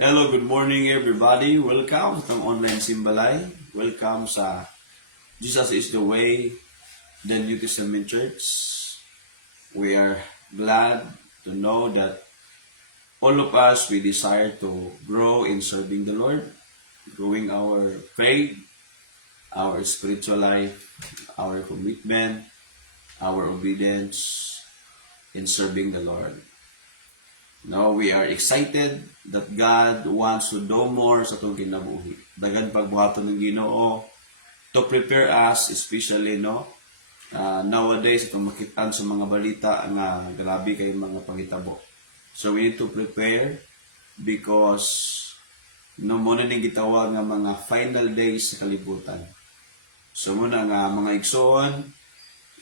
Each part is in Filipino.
Hello, good morning everybody. Welcome sa online simbalay. Welcome sa Jesus is the Way, the New Testament Church. We are glad to know that all of us, we desire to grow in serving the Lord, growing our faith, our spiritual life, our commitment, our obedience in serving the Lord. Now, we are excited that God wants to do more sa itong kinabuhi. Dagan pagbuhaton ng Ginoo to prepare us, especially nowadays itong makitaan sa mga balita nga grabe kay mga panghitabo. So we need to prepare because muna ning gitawag nga mga final days sa kalibutan. So muna nga mga igsoon,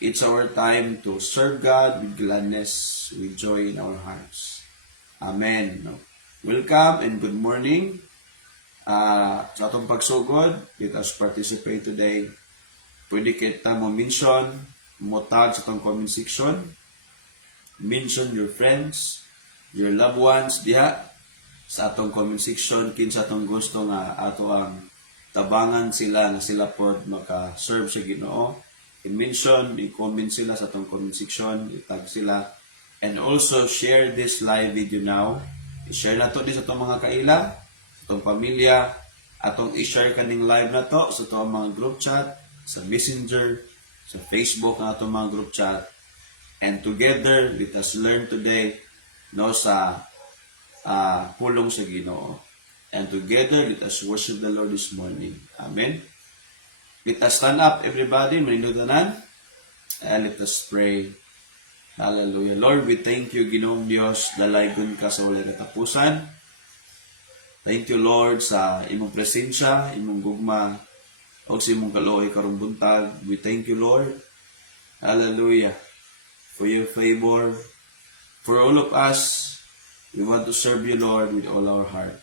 it's our time to serve God with gladness, with joy in our hearts. Amen. Welcome and good morning. Sa atong pagsugod, let us participate today. Pwede kita mo mention, mo tag sa atong comment section. Mention your friends, your loved ones diha sa atong comment section. Kinsa atong gusto nga ato ang tabangan sila nga sila pod maka-serve sa Ginoo. I-mention, i-comment sila sa atong comment section, i-tag sila. And also, share this live video now. I-share na to din sa itong mga kaila, sa itong pamilya, atong i-share kaning live na to sa itong mga group chat, sa Messenger, sa Facebook na itong mga group chat. And together, let us learn today sa pulong sa Ginoo. And together, let us worship the Lord this morning. Amen. Let us stand up, everybody, maninugtanan, and let us pray. Hallelujah. Lord, we thank you, Ginoong Diyos, dalaygon ka sa walay katapusan. Thank you, Lord, sa imong presensya, imong gugma, o sa imong kaluoy karong buntag. We thank you, Lord. Hallelujah. For your favor. For all of us, we want to serve you, Lord, with all our heart.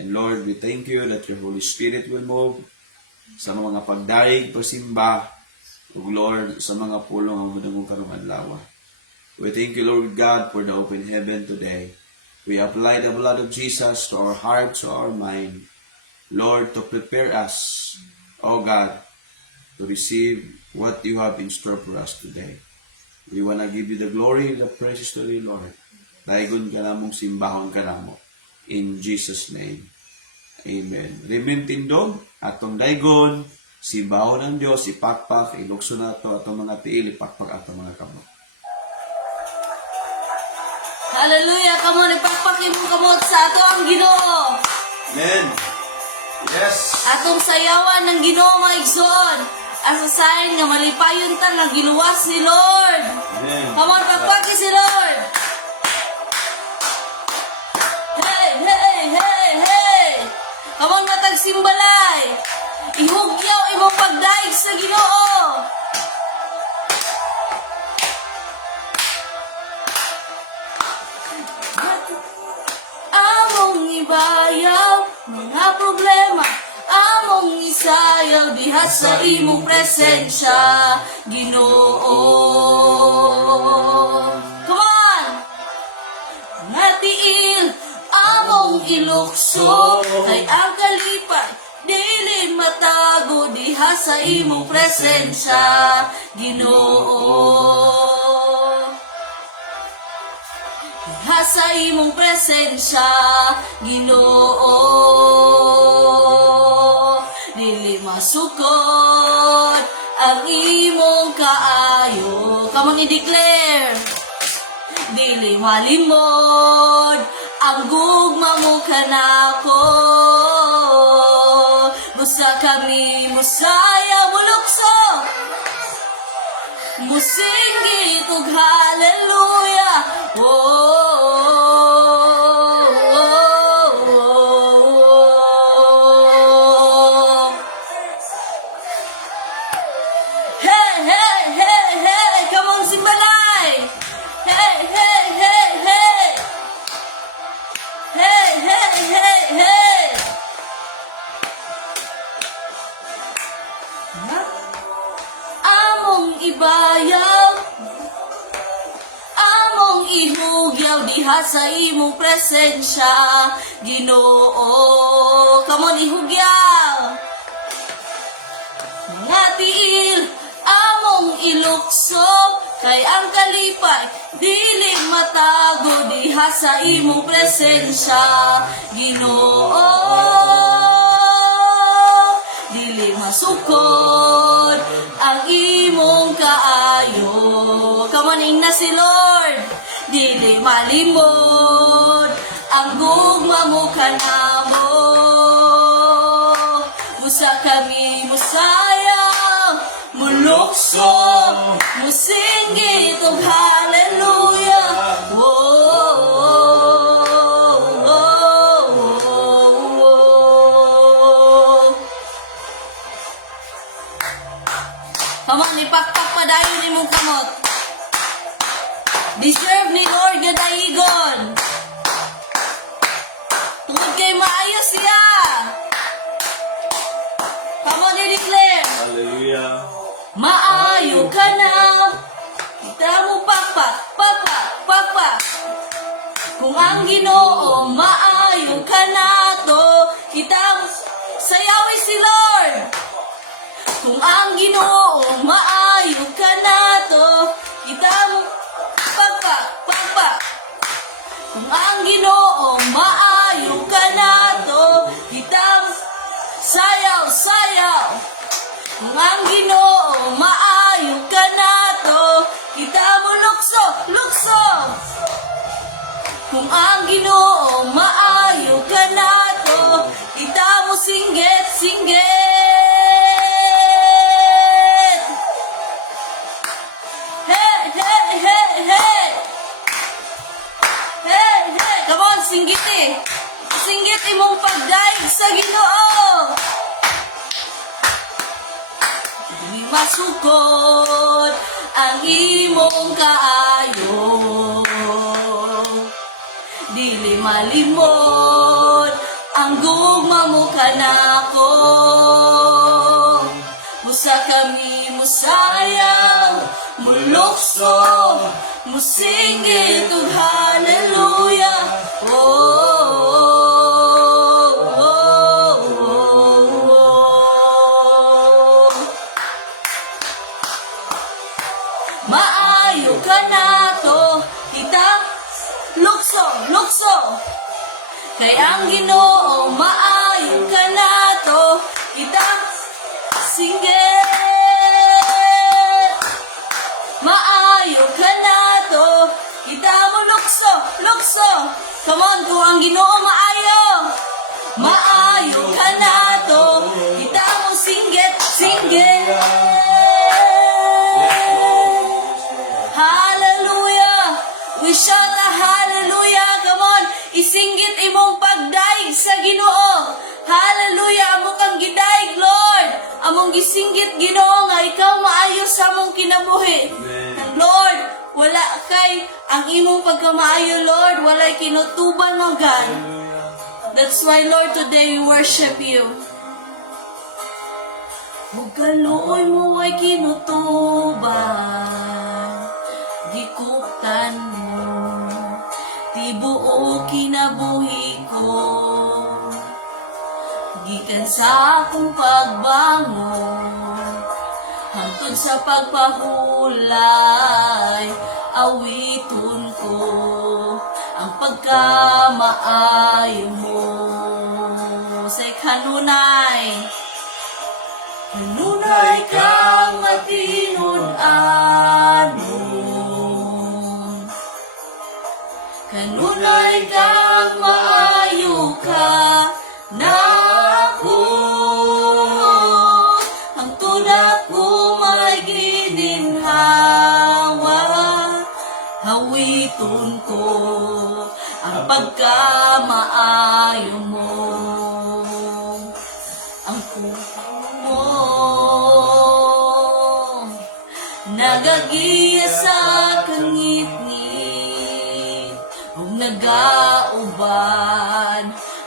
And Lord, we thank you that your Holy Spirit will move sa mga pagdaig, pasimba, ug Lord, sa mga pulong ang mudangong karong adlaw. We thank you, Lord God, for the open heaven today. We apply the blood of Jesus to our heart, to our mind. Lord, to prepare us, oh God, to receive what you have in store for us today. We want to give you the glory and the praises to you, Lord. Daigon ka namong simbahon ka namo. In Jesus' name. Amen. Remain tindog, atong daigon, simbahon ng Diyos, ipakpak, ilukso na ito, atong mga tiil, ipakpak atong mga kamot. Hallelujah! Kamo, nagpakpakin mo kamot sa ato ang Ginoo. Amen. Yes. Atong sayawan ng Ginoo mga igsoon. As a sign nga malipayon ta nga giluwas ni Lord. Amen. Kamo, nagpakpakin si Lord. Hey, hey, hey, hey! Kamo, matag simbalay. Ihugyaw imong pagdaig sa Ginoo. Among ibayaw mga problema, among isayaw diha sa imong presensya, Ginoo. Come on! Nga tiil, among ilukso, kay ang kalipat, dili matago diha sa imong presensya, Ginoo. Sa imong presensya, Ginoo, dili masukot ang imong kaayo. Kamang i-declare, dili malimod ang gugma mo kanako. Busa kami musaya mulukso, musinggit ug hallelujah. Oh. Among ibayaw, among ihu hugyaw diha sa imong presensya, Ginoo. Come on, ihugyaw. Mga tiil, among ilukso, kay ang kalipay, dili matago diha sa imong presensya, Ginoo. Dili masukod ang imong kaayo. Come on, na si Lord. Dili malimod ang gugma mo kanamo. Busa kami musayaw, mulukso, musinggit og hallelujah. Come on, ipakpak pa dayon ni mong kamot. Deserve ni Lord gadaigon. Tungod kay maayo siya. Come on, i-declare. Hallelujah. Maayo ka na. Kita mo pakpak, pakpak, pakpak. Kung ang Ginoo maayo ka na to, kita mo sayawi si Lord. Kung ang Ginoo maayo ka na to, kita mo pakpak, pakpak. Kung ang Ginoo maayo ka na to, kita mo sayaw, sayaw. Kung ang Ginoo maayo ka na to, kita mo lukso, lukso. Kung ang Ginoo maayo ka na to, kita mo singgit, singgit. Hey, hey, hey, hey. Hey, hey. Come on, singgit eh. Singgit imong pagdaig sa Ginoo. Dili masukod ang imong kaayo. Dili malimod ang gugma mo kanako. Musa kami musayaw, mulukso, musinggit og hallelujah. Oh, oh, oh, oh, oh. Maayo ka na to, kita lukso, lukso. Kay ang Ginoo maayo ka na to, kita singgit. Maayo ka na to, kita mo lukso, lukso. Come on, kung ang Ginoo maayo, maayo ka na to, kita mo singgit, singgit. Hallelujah! We shout a hallelujah! Come on! Isinggit imong pagdaig sa Ginoo! Hallelujah! Amo kang gidaig, Lord! Among gisinggit, Ginoo, nga ikaw maayos sa among kinabuhi. Lord, wala kay ang imong pagkamaayo, Lord, walay kinutuban mo, God. That's why, Lord, today we worship you. Hugaluoy mo ay kinutuban, gikuptan mo, tibuo kinabuhi ko. Gikan sa akong pagbangon, hangtod sa pagpahulay, awiton ko ang pagkamaayo mo. Say kanunay, kanunay kang matinud-anon, kanunay kang maayo ka na ako. Ang tulad ko may gininhawa, hawiton ko ang pagkamaayo mo. Ang puso mo nagagiya sa kangit-ngit, ug nagauban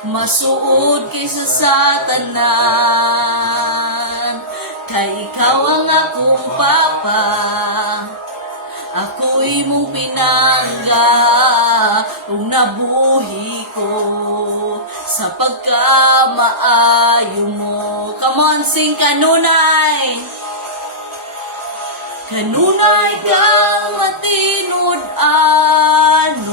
masuod kaysa sa tanan. Kay ikaw ang akong papa, ako imong pinangga. ug nabuhi ko sa pagkamaayo mo. Come on, sing kanunay. Kanunay kang matinud-anon,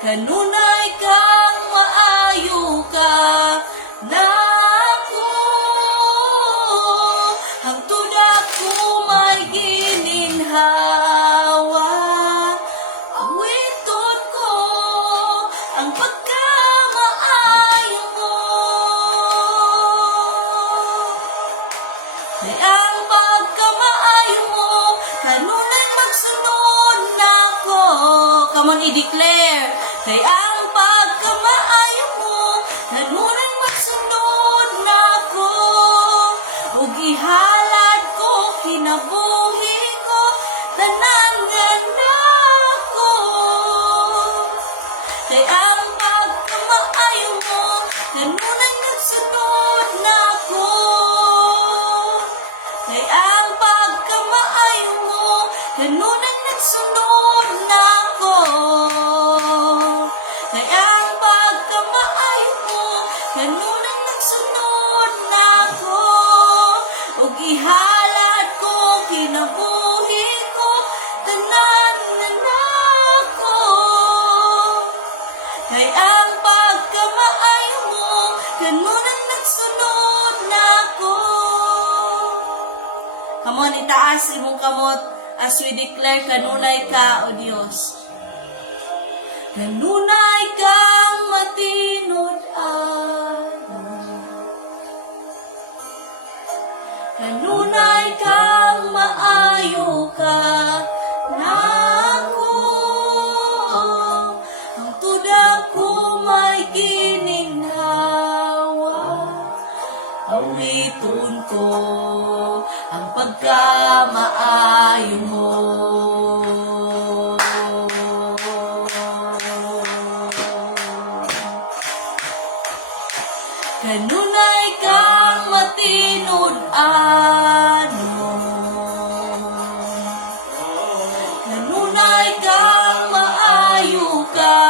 kanunay kang maayo ka nako, hangtod ako may gininhawa, awiton ko ang pagkamaayo mo. Kay ang pagkamaayo mo, kanunay magsunod nako. Come on, i-declare. Kay ang pagkamaayo mo, kanunay magsunod nako. Ug ihalad ko, kinabuhi ko, tanan nga nako. Kay ang pagkamaayo mo, kanunay magsunod nako. Kay ang pagkamaayo mo, kanunay nagsunod nako. Kay ang pagkamaayo mo, kanunay nagsunod nako. Ug ihalad ko, kinabuhi ko, tanan na nako. Kay ang pagkamaayo mo, kanunay nagsunod nako. Come on, itaas imong kamot as we declare kanunay ka, O Dios. Kanunay kang matinud-anon, kanunay kang maayo ka nako, hangtod ako may gininhawa, awiton ko ang pagkamaayo mo. Kanunay kang matinud-anon, kanunay kang maayo ka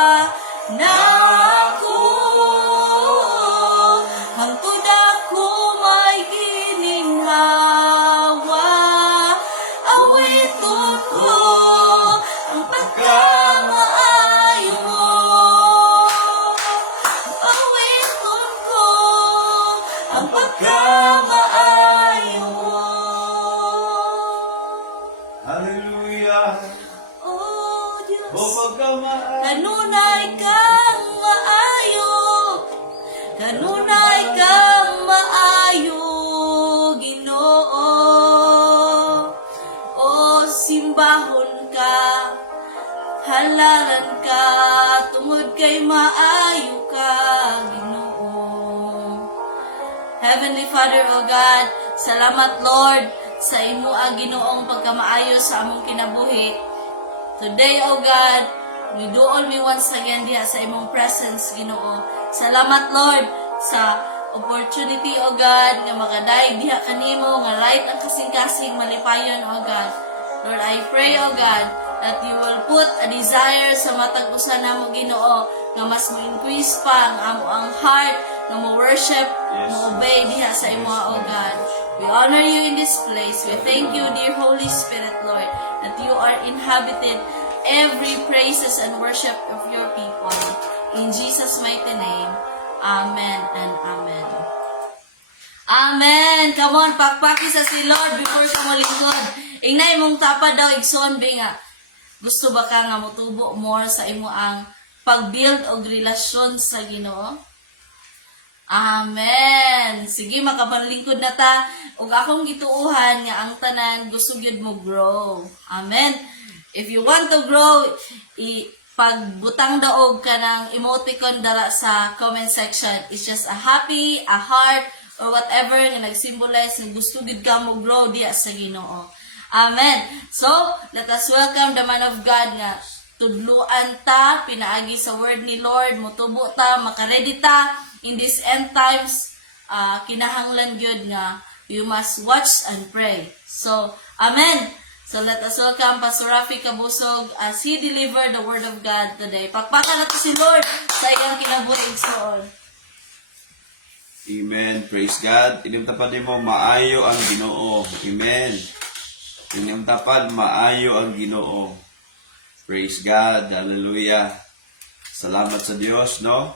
nako, hangtod ako may gininhawa, awiton ko ang pagkamaayo mo. Awiton ko ang pagkamaayo mo. Hallelujah. Oh Diyos, O pagkamaan. kanunay kang maayo, kanunay kang maayo, Ginoo. O simbahon ka, halaran ka, tungod kay maayo ka, Ginoo. Heavenly Father, O God, salamat Lord sa imo ang Ginoong pagkamaayo sa among kinabuhi. Today, O God, we do all we once again diha sa imong presence, Ginoo. Salamat Lord sa opportunity, O God, nga makadaig diha kanimo, nga light ang kasing-kasing malipayon, O God. Lord, I pray, O God, that you will put a desire sa matag usa namo, Ginoo, nga mas mo-increase pa ang amo ang heart, nga mo-worship, Yes. mo-obey diha sa imo, O God. We honor you in this place. We thank you, dear Holy Spirit, Lord, that you are inhabited every praises and worship of your people. In Jesus' mighty name, Amen and Amen. Amen! Come on, pakpaki sa si Lord before ka mo lingkod. Ingnay mong tapa daw, igsoon nga. Gusto ba ka nga motubo more sa imo ang pag-build og relasyon sa Ginoo? Amen. Sige, makapanlingkod na ta. Ug akong gituuhan nga ang tanan gusto gyud mo grow. Amen. If you want to grow, pagbutang daog ka ng emoticon dara sa comment section. It's just a happy, a heart, or whatever nga nag-symbolize nga gusto gyud ka mo grow diya sa Ginoo. Amen. So, let us welcome the man of God nga tudluan ta, pinaagi sa word ni Lord, mutubo ta, makaredy ta in these end times. Kinahanglan gyud nga you must watch and pray. So, amen. So let us welcome Pastor Rafi Kabusog as he delivered the Word of God today. Pakpakan nato si Lord sa iyang kinabuhi igsoon. Amen. Praise God. Inimtapad mo, maayo ang Ginoo. Amen. Inimtapad, maayo ang Ginoo. Praise God. Hallelujah. Salamat sa Diyos, no?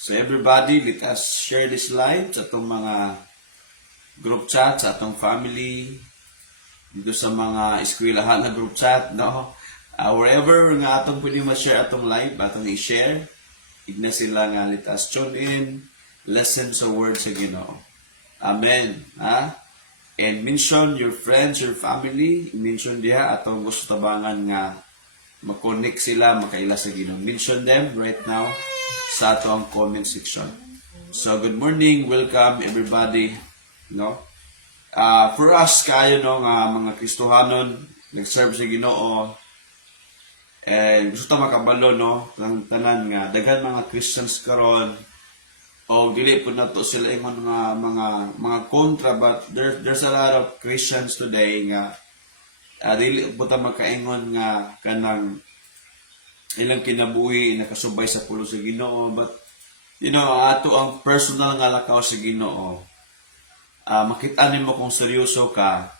So everybody, let us share this live sa itong mga group chat, sa itong family, dito sa mga eskwelahan na group chat, no? Wherever nga atong pwede ma-share atong live, atong i-share, igna sila nga, let us tune in, listen sa word sa Ginoo. Amen. Ha? And mention your friends, your family, mention diha atong gusto tabangan nga mag-connect sila, makaila sa Ginoo. Mention them right now sa atong comment section. So good morning, welcome everybody, no? For us kayo no nga mga Kristohanon, nag-serve sa Ginoo, gusto ta makabalo no, ang tanan nga daghan mga Christians karon o dili po na to sila ingon nga mga kontra, but there's a lot of Christians today nga dili po ta makaingon nga kanang ilang kinabuhi nakasubay sa pulo sa Ginoo, but you know ato ang personal nga lakaw sa Ginoo. Makita nimo kung seryoso ka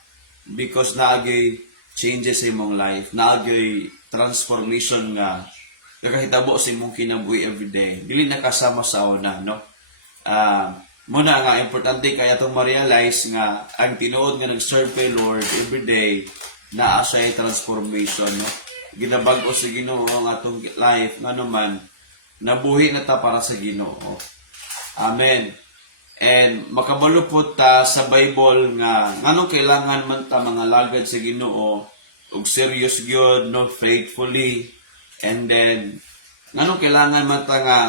because naagay changes sa imong life, naagay transformation nga nakahitabo sa imong kinabuhi everyday. Dili nakasama sa una, no? Muna nga importante kaya itong ma-realize nga ang tinuod nga nag-serve kay Lord everyday naa siya transformation, no? Ginabag-o sa Ginoo ang atong life nga naman nabuhi na ta para sa Ginoo. Amen. And makabalo po ta sa Bible nga nganong kailangan man ta mga lagad sa Ginoo ug serious gyud, no, faithfully, and then nganong kailangan man ta nga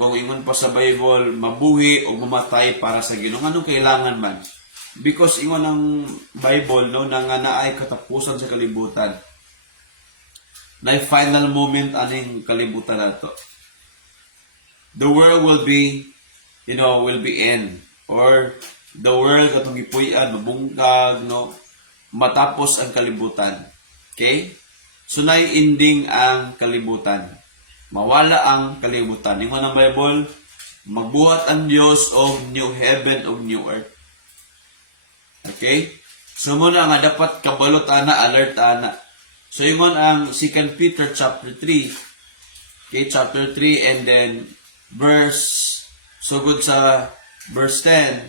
kung ingon pa sa Bible, mabuhi o mamatay para sa Ginoo. Anong kailangan man? Because ingon ang Bible, no, na nga naay katapusan sa kalibutan. Na final moment aning kalibutan nato. The world will be, will be end. Or the world katong gipuy-an, mabungkag, no, matapos ang kalibutan. Okay? So, ending ang kalibutan. Mawala ang kalibutan. Ingon ang Bible, magbuhat ang Diyos of new heaven o new earth. Okay? So muna nga dapat kabalot ana, alert ana. So ingon ang 2 Peter chapter 3. Okay, chapter 3 and then verse, so good sa verse 10.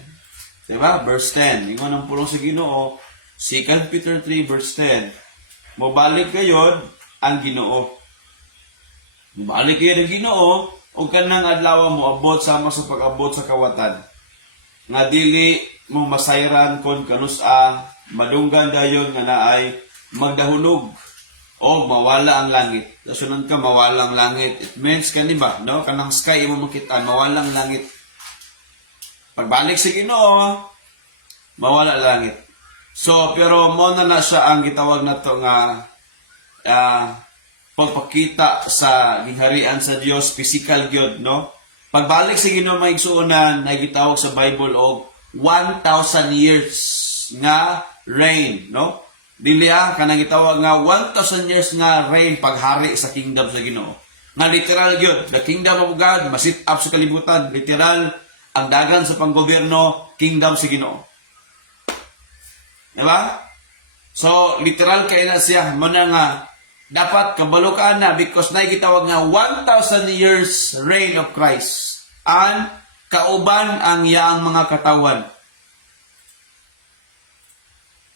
Diba? Verse 10. Ingon ang pulong sa Ginoo, 2 Peter 3 verse 10. Mobalik kayo ang Ginoo. Balik kayo ng Ginoo o kanang adlaw mo abot sama sa pag-abot sa kawatan. Nga dili mo masayran kon kanusa madunggan dayon nga naay magdahunog o mawala ang langit. Dasunod ka mawala ang langit. It means kaniba, no? Kanang sky mo makita mawala ang langit. Pagbalik sa Ginoo, mawala ang langit. So pero mo na siya ang gitawag nato nga pagpakita sa gingharian sa Dios, physical gyud, no? Pagbalik sa Ginoo maigsuonan na gitawag sa Bible og 1,000 years nga reign, no? Dili kanang gitawag nga 1,000 years nga reign paghari sa kingdom sa Ginoo. Nga literal gyud, the kingdom of God masit up sa kalibutan, literal ang dagan sa panggobyerno, kingdom sa Ginoo. Diba? So literal kay na siya mo na nga dapat kabalo ka na because naigitawag nga 1,000 years reign of Christ. And kauban ang yaang mga katawan.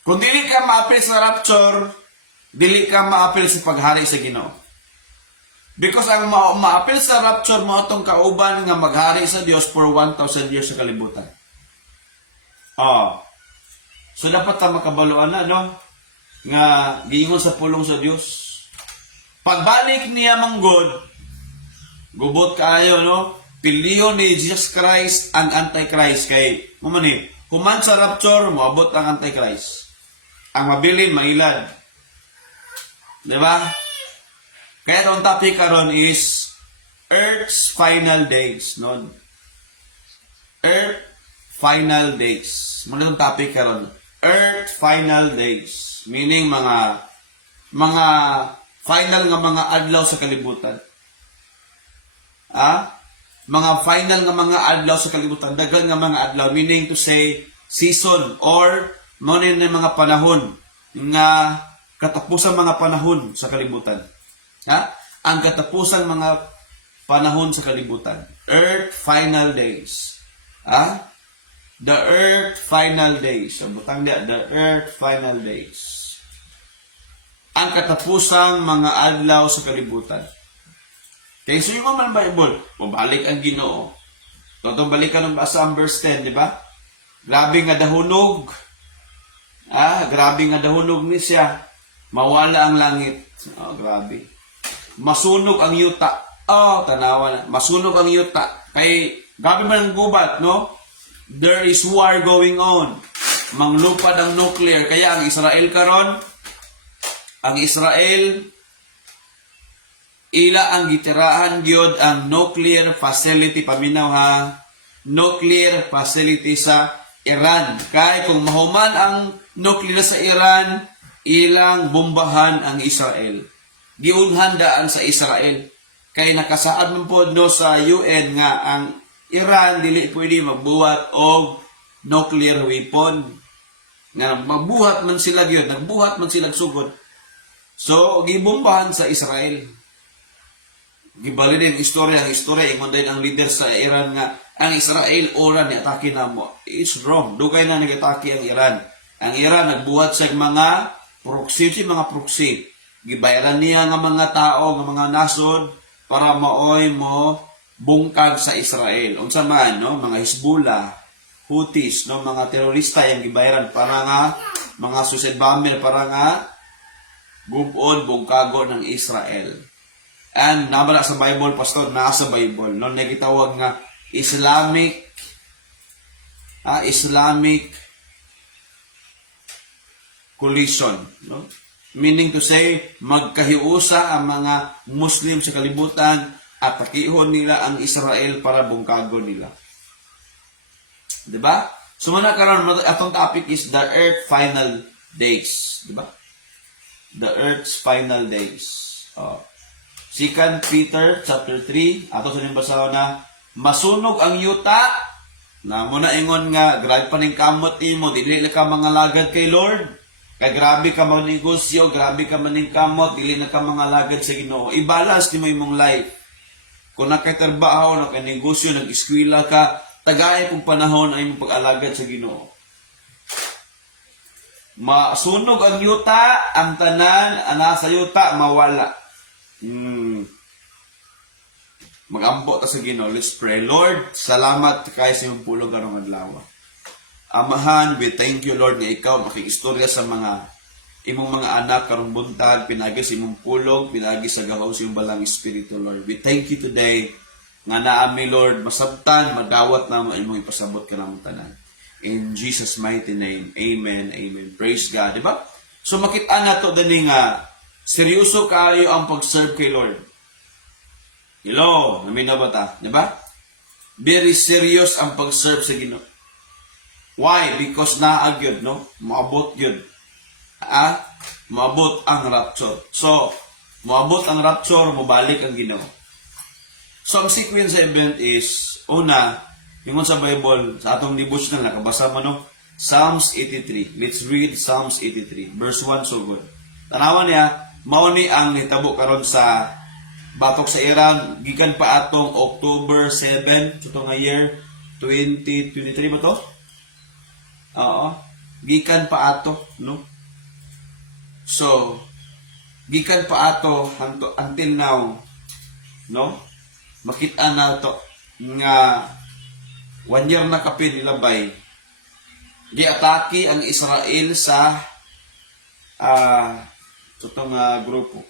Kung dili ka maapil sa rapture, dili ka maapil sa paghari sa Ginoo. Because ang maapil sa rapture mo itong kauban nga maghari sa Dios for 1,000 years sa kalibutan. So dapat ta makabaluan na, no? Nga giingon sa pulong sa Dios. Pagbalik niya manggod, gubot kaayo, no? Piliyon ni Jesus Christ ang Antichrist kay mamani. Human sa rapture, moabot ang Antichrist. Ang mabilin, mailad. Diba? Kaya itong topic karon is Earth's final days, no? Earth final days. Muna itong topic karon. Earth final days. Meaning mga final nga mga adlaw sa kalibutan. Mga final nga mga adlaw sa kalibutan, daghan nga mga adlaw, meaning to say season or monin na mga panahon nga katapusan mga panahon sa kalibutan. Ang katapusan mga panahon sa kalibutan. Earth final days. The earth final days. Butang dia, the earth final days. Ang katapusang mga adlaw sa kalibutan. Kaya so yung man Bible, mabalik ang Ginoo. Totoo balikan ng basa ang verse 10, di ba? Grabe nga dahunog. Grabe nga dahunog ni siya. Mawala ang langit. Grabe. Masunog ang yuta. Tanawa na. Masunog ang yuta. Kay, grabe man ang gubat, no? There is war going on. Manglupad ang nuclear. Kaya ang Israel karon, ila ang gitirahan gyud ang nuclear facility, paminaw ha, nuclear facility sa Iran. Kaya kung mahuman ang nuclear sa Iran, ilang bombahan ang Israel. Giunghandaan sa Israel. Kaya nakasaad man po no sa UN nga ang Iran dili pwede magbuhat og nuclear weapon. Nga magbuhat man sila gyud, nagbuhat man sila sugod. So gibombahan sa Israel. Gibali din ang istorya ingon din ang leader sa Iran nga ang Israel ora ni atake na mo. It's wrong. Dugay na nag-atake ang Iran. Ang Iran nagbuhat sa mga proxy. Gibayaran niya nga mga tao, nga mga nasod para maoy mo bungkag sa Israel. Unsa man no, mga Hezbollah, Houthis, no, mga terorista yang gibayaran para nga mga suicide bomber para nga gubon bungkago ng Israel. And nabala sa Bible, pastor, nasa Bible. No, nagitawag nga Islamic collision. No? Meaning to say, magkahiusa ang mga Muslim sa kalibutan at takihon nila ang Israel para bungkago nila. Diba? So, muna karon atong topic is the earth final days. Diba? The earth's final days. 2 Peter chapter 3, ato sa nimbasa na, masunog ang yuta, na muna ingon nga, grabe pa ning kamot imo, dili na ka mga lagad kay Lord, kay grabe ka magnegosyo, grabe ka maning kamot, dili na ka mga lagad sa Ginoo. I-balance ni mo imong life. Kung nakatrabaho, nakanegosyo, nag-eskwela ka, tagay kung panahon ay imong pag-alagad sa Ginoo. Masunog ang yuta, ang tanan, ana sa yuta, mawala. Magampo ta sa Ginoo. Let's pray. Lord, salamat kay sa imong pulong karong adlaw. Amahan, we thank you Lord nga ikaw makiistorya sa mga imong mga anak karong buntag, pinagi sa imong pulong, pinagi sa gahaw sa imong balang espiritu Lord. We thank you today nga naami Lord masabtan, madawat na mo imong ipasabot kanang tanan. In Jesus mighty name. Amen. Amen. Praise God, di ba? So makita nato dani nga seryoso kayo ang pag-serve kay Lord. Hello, namin na ba ta? Diba? Very serious ang pag-serve sa Ginoo. Why? Because naag yun, no? Maabot yun. Maabot ang rapture. So, maabot ang rapture, mabalik ang Ginoo. So, ang sequence sa event is, una, yung sa Bible, sa atong devotional, nakabasa mo, no? Psalms 83. Let's read Psalms 83. Verse 1, so good. Tanawan niya, mauni ang nitabo karon sa batok sa Iran, gikan pa atong October 7, ito nga year 2023 ba to? Oo. Gikan pa ato, no? So, gikan pa ato until now, no? Makita na to nga 1 year na kapin nilabay. Giatake ang Israel sa itong grupo.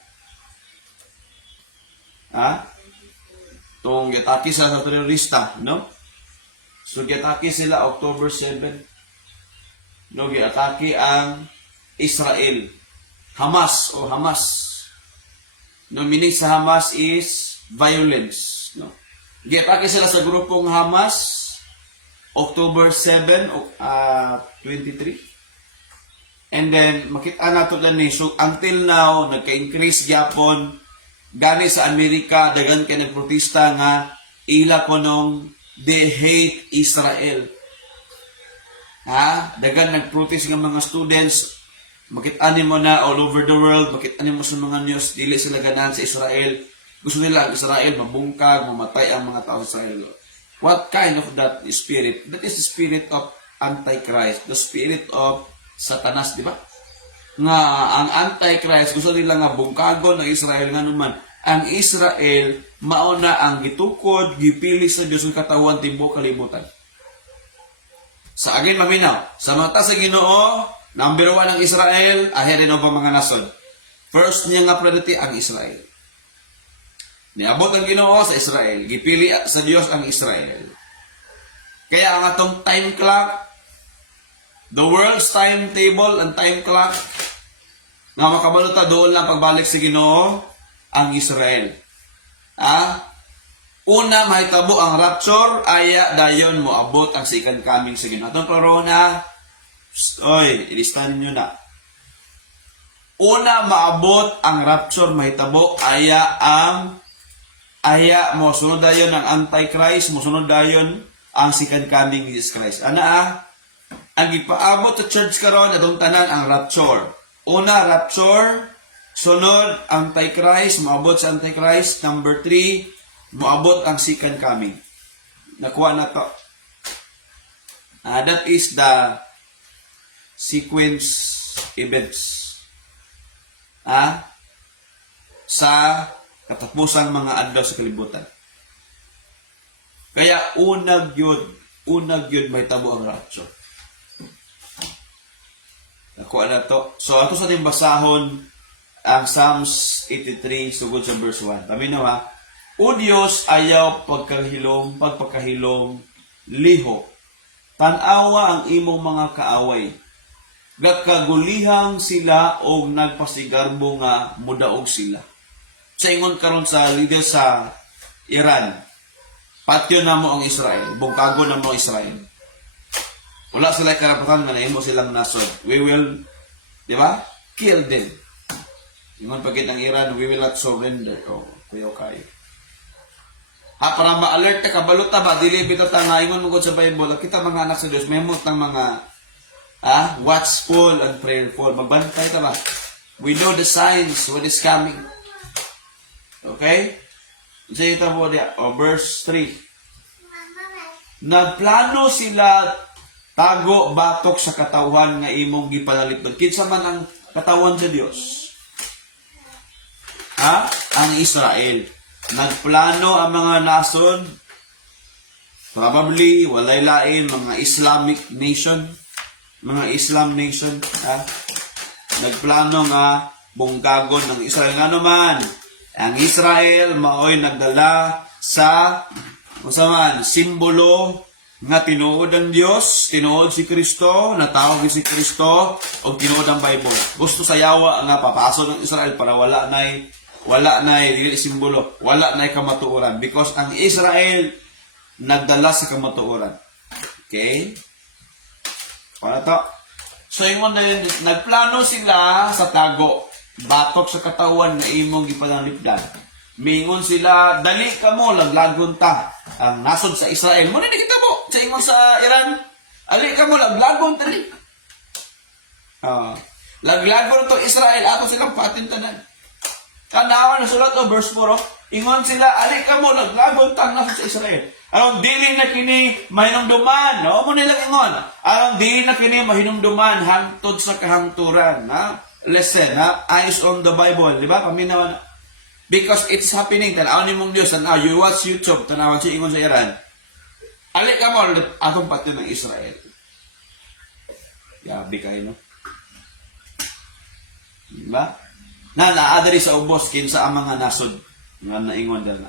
Itong giatake sa terorista, no? So, giatake sila October 7. No, giatake ang Israel. Hamas. No, meaning sa Hamas is violence, no? Giatake sila sa grupong Hamas October 7, 23. And then, makita na to ni, so until now, nagka-increase gyapon, gani sa Amerika, dagan kay nagprotesta nga, ila ko nung they hate Israel. Ha? Dagan nagprotest nga mga students, makita mo na all over the world, makita mo sa mga news, dili sila ganahan sa Israel. Gusto nila ang Israel, mabungkag, mamatay ang mga tao sa Israel. What kind of that spirit? That is the spirit of Antichrist, the spirit of Satanas, di ba? Nga ang Antichrist, gusto nila nga bungkagon ng Israel nga naman. Ang Israel, mauna ang gitukod, gipili sa Diyos ng katawan, timbok kalibutan. Sa agin maminaw, sa mata sa Ginoo, number 1 ang Israel, ahead of ang mga nason. First niya nga priority ang Israel. Niabot ang Ginoo sa Israel. Gipili sa Dios ang Israel. Kaya ang atong time clock, the world's timetable and time clock, nga makabaluta doon lang pagbalik sa Ginoo, ang Israel. Una, mahitabo ang rapture, aya dayon mo abot ang second coming sa Ginoo. Atong corona, ilistan nyo na. Una, maabot ang rapture, mahitabo, aya mo sunod dayon ang Antichrist, mo sunod dayon ang second coming ni Jesus Christ. Ang ipaabot sa church karon atong tanan ang rapture. Una, rapture, sunod Antichrist, maabot sa Antichrist. Number 3, maabot ang second coming. Nakuha na to. That is the sequence events. Sa katapusang mga adlaw sa kalibutan. Kaya unag yun may tamo ang rapture. Nakuha na to. So ato sa ating basahon ang Psalms 83 sugod sa verse 1. Kami na O Diyos, ayaw pagpakahilom, liho. Tanawa ang imong mga kaaway. Gakagulihang sila o nagpasigarbo nga mudaog sila. Sa ingon karon sa leader sa Iran, patyo na mo ang Israel, bungkago na mo ang Israel. Wala sila karapatan nga naimo silang nason. We will, di ba? Kill them. Ingon pagit ang Iran, we will not surrender. Kuya kayo. Para ma-alert ka, baluta ba? Dili bito nga, ingon mo sa Bible, kita mga anak sa Diyos, may ng mga watchful and prayerful. Magbantay ta ba? We know the signs, what is coming. Okay? Say ito po diya. Verse 3. Nagplano sila tago batok sa katawan nga imong gipanalikod. Kinsa man ang katawan sa Dios? Ang Israel. Nagplano ang mga nason. Probably, walay lain, mga Islamic nation. Mga Islam nation. Nagplano nga bungkagon ng Israel. Nga naman, ang Israel maoy nagdala sa simbolo nga tinuod ang Dios, tinuod si Kristo, natawag si Kristo o tinuod ang Bible. Gusto sayawa nga papaso ng Israel para wala na dili simbolo, wala na kamatuoran because ang Israel nagdala sa kamatuoran. Okay? Para to. So ingon na yun, nagplano sila sa tago. Batok sa katawan na imong gipanalipdan. Mingon sila, dali ka mo, laglagon ta. Ang nasod sa Israel, muna kita mo, sa ingon sa Iran, ali ka mo, laglagon ta rin. Laglagon to Israel, ato silang patintanan. Kanawa na sulat o verse 4, ingon sila, ali ka mo, laglagon ta ang nasod sa Israel. Anong dili na kini mahinumduman, no? Mo nilang ingon. Anong dili na kini mahinumduman, hangtod sa kahangturan, Listen, eyes on the Bible, di ba? Paminawan. Because it's happening. Tanaw ni mong Diyos, you watch YouTube, tanawan siya ingon sa Iran. Ali ka mo, atong pati ng Israel. Yabi kayo, no? Di ba? Naadari sa ubos, kinsa ang mga nasod. Nga naingon dala.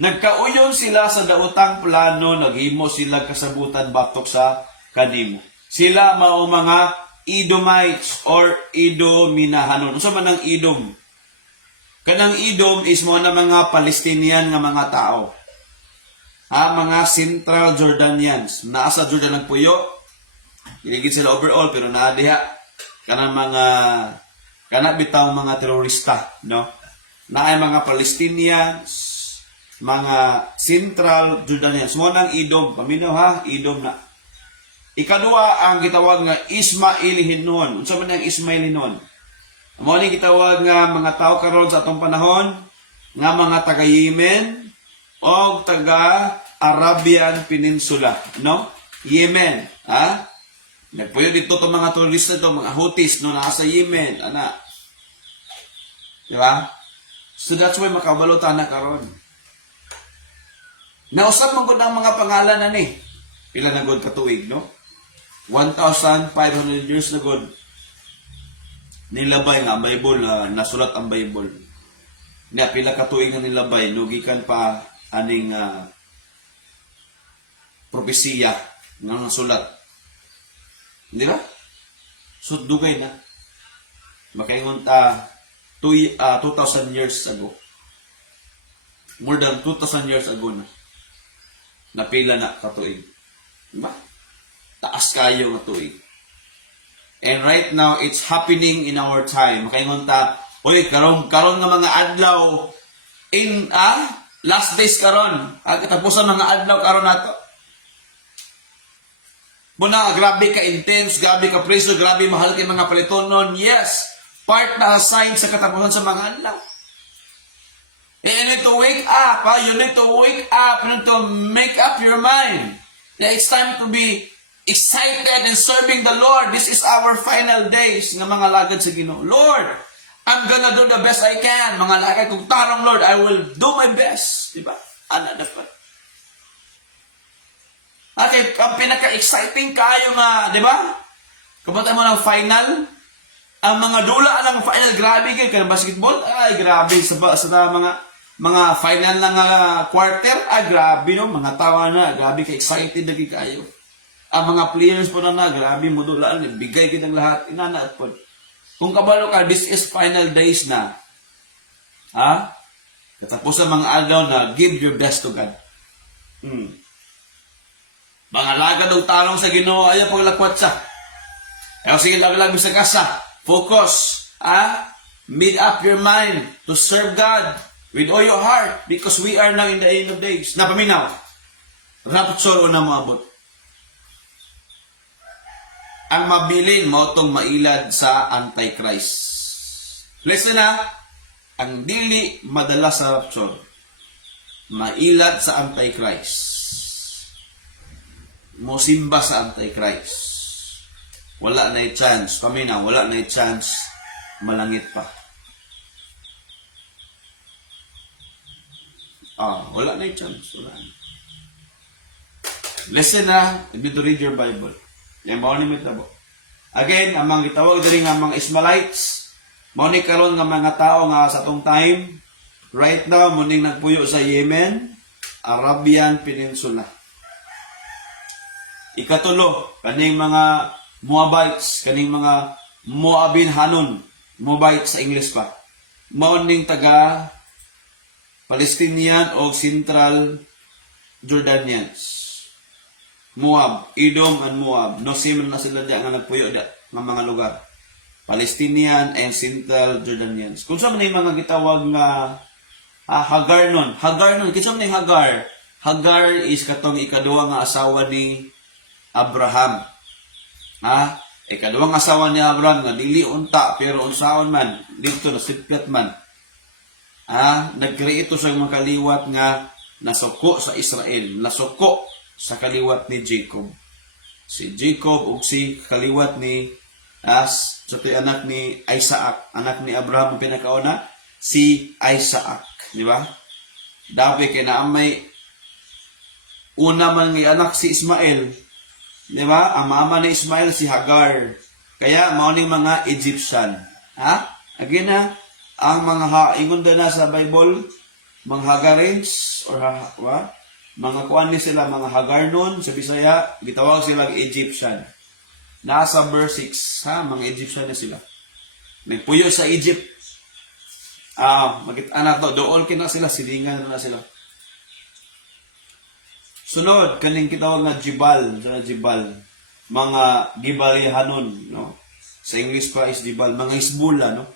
Nagkauyon sila sa daotang plano, naghimo sila kasabutan batok sa kanimo. Sila mao mga Edomites or Edominahanon. Unsa man ang Edom? Kanang Edom is mo na mga Palestinian nga mga tao. Mga Central Jordanians. Naa sa Jordan ang puyo. Iligid sila overall pero naa diha. kanang mga kana bitaw mga terorista, no? Naay mga Palestinians, mga Central Jordanians, mo nang Edom, paminaw ha, Edom na. Ikaduha ang gitawag nga Ismailihinon. Unsa man ang Ismailihinon? Mo ni gitawag nga mga tao karon sa atong panahon nga mga taga Yemen o taga Arabian Peninsula, no? Yemen, ha? Nagpuyo dito itong mga turista to, mga Houthis, no, nasa Yemen, ana. Di ba? So that's why makabalutan na karon. Nausap man gud ang mga pangalan na ni. Pila na gud katuig, no? 1,500 years na gud. Nilabay nga ang Bible, nasulat ang Bible. Nga pila katuig na nilabay, nugikan pa aning propesiya nga nasulat. Di ba? So, dugay na. Makaingon 2,000 years ago. More than 2,000 years ago na. Napila na katuig. Di ba? Taas kayo nga tuig. And right now, it's happening in our time. Makaingon uy, karon nga mga adlaw, last days karon, katapusan mga adlaw karon nato. Muna, grabe ka intense, grabe ka preso, grabe mahal kay mga palitonon. Yes, part na sign sa katapusan sa mga adlaw. And you need to wake up, ha? You need to wake up, you need to make up your mind. Yeah, it's time to be excited and serving the Lord. This is our final days ng mga lagad sa Ginoo. Lord, I'm gonna do the best I can. Mga lagad kong tarong, Lord, I will do my best. Diba? Ana dapat. Okay, ang pinaka-exciting kayo nga, di ba? Kapunta mo ng final. Ang mga dula ng final, grabe kayo. Kaya basketball, ay grabe. Sa mga final ng quarter, ay grabe no. Mga tawa na, grabe ka excited na kayo. Ang mga players po na grabe mo dula. Bigay kitang lahat. Inanaat po. Kung kabalo ka, this is final days na. Ha? Katapos ang mga adlaw na give your best to God. Mga lagad og talong sa Ginoo, ayaw paglakwat sa. Ayaw sige laglag sa kasa. Focus. Make up your mind to serve God with all your heart because we are now in the end of days. Napaminaw. Rapture na moabot. Ang mabilin mo itong mailad sa Antichrist. Listen na. Ang dili madala sa rapture. Mailad sa Antichrist. Musimba sa Antichrist. Wala na chance. Paminaw, wala na chance. Malangit pa. Wala na chance. Wala na. Listen na. You need to read your Bible. Yan ba ni mitabo. Again, ang mga gitawag diri nga mga Ismailites, mao ni karon nga mga tao nga sa atong time, right now muning nagpuyo sa Yemen, Arabian Peninsula. Ikatulo, kaning mga Moabites, kaning mga Moabin Hanon, Moabites sa English pa. Mao ning taga Palestinian o Central Jordanians. Moab, Edom and Moab. No same na sila diya nga nagpuyo da ng mga lugar. Palestinian and Central Jordanians. Kung sa man yung mga gitawag nga Hagar nun. Hagar nun. Kinsa man yung Hagar? Hagar is katong ikaduha nga asawa ni Abraham. Ikaduha nga asawa ni Abraham nga dili unta pero unsaon man dito na sipyat man. Nagkreito sa mga kaliwat nga nasuko sa Israel. Nasuko sa kaliwat ni Jacob. Si Jacob ug si kaliwat ni anak ni Isaac, anak ni Abraham ang pinakauna, si Isaac, di ba? Dapat kay naamay una man nga anak si Ismael, di ba? Ang mama ni Ismael si Hagar. Kaya mao ning mga Egyptian. Again ang mga ingon na sa Bible, mga Hagarins or mga kuan ni sila, mga Hagar nun, sa Bisaya, gitawag sila Egyptian. Nasa verse 6, mga Egyptian na sila. Nagpuyo sa Egypt. Doon kina sila, silingan na sila. Sunod, kaning kitawag na Jibal, mga Gibali Hanon, no? Sa English pa is Dibal, mga Hezbollah, no?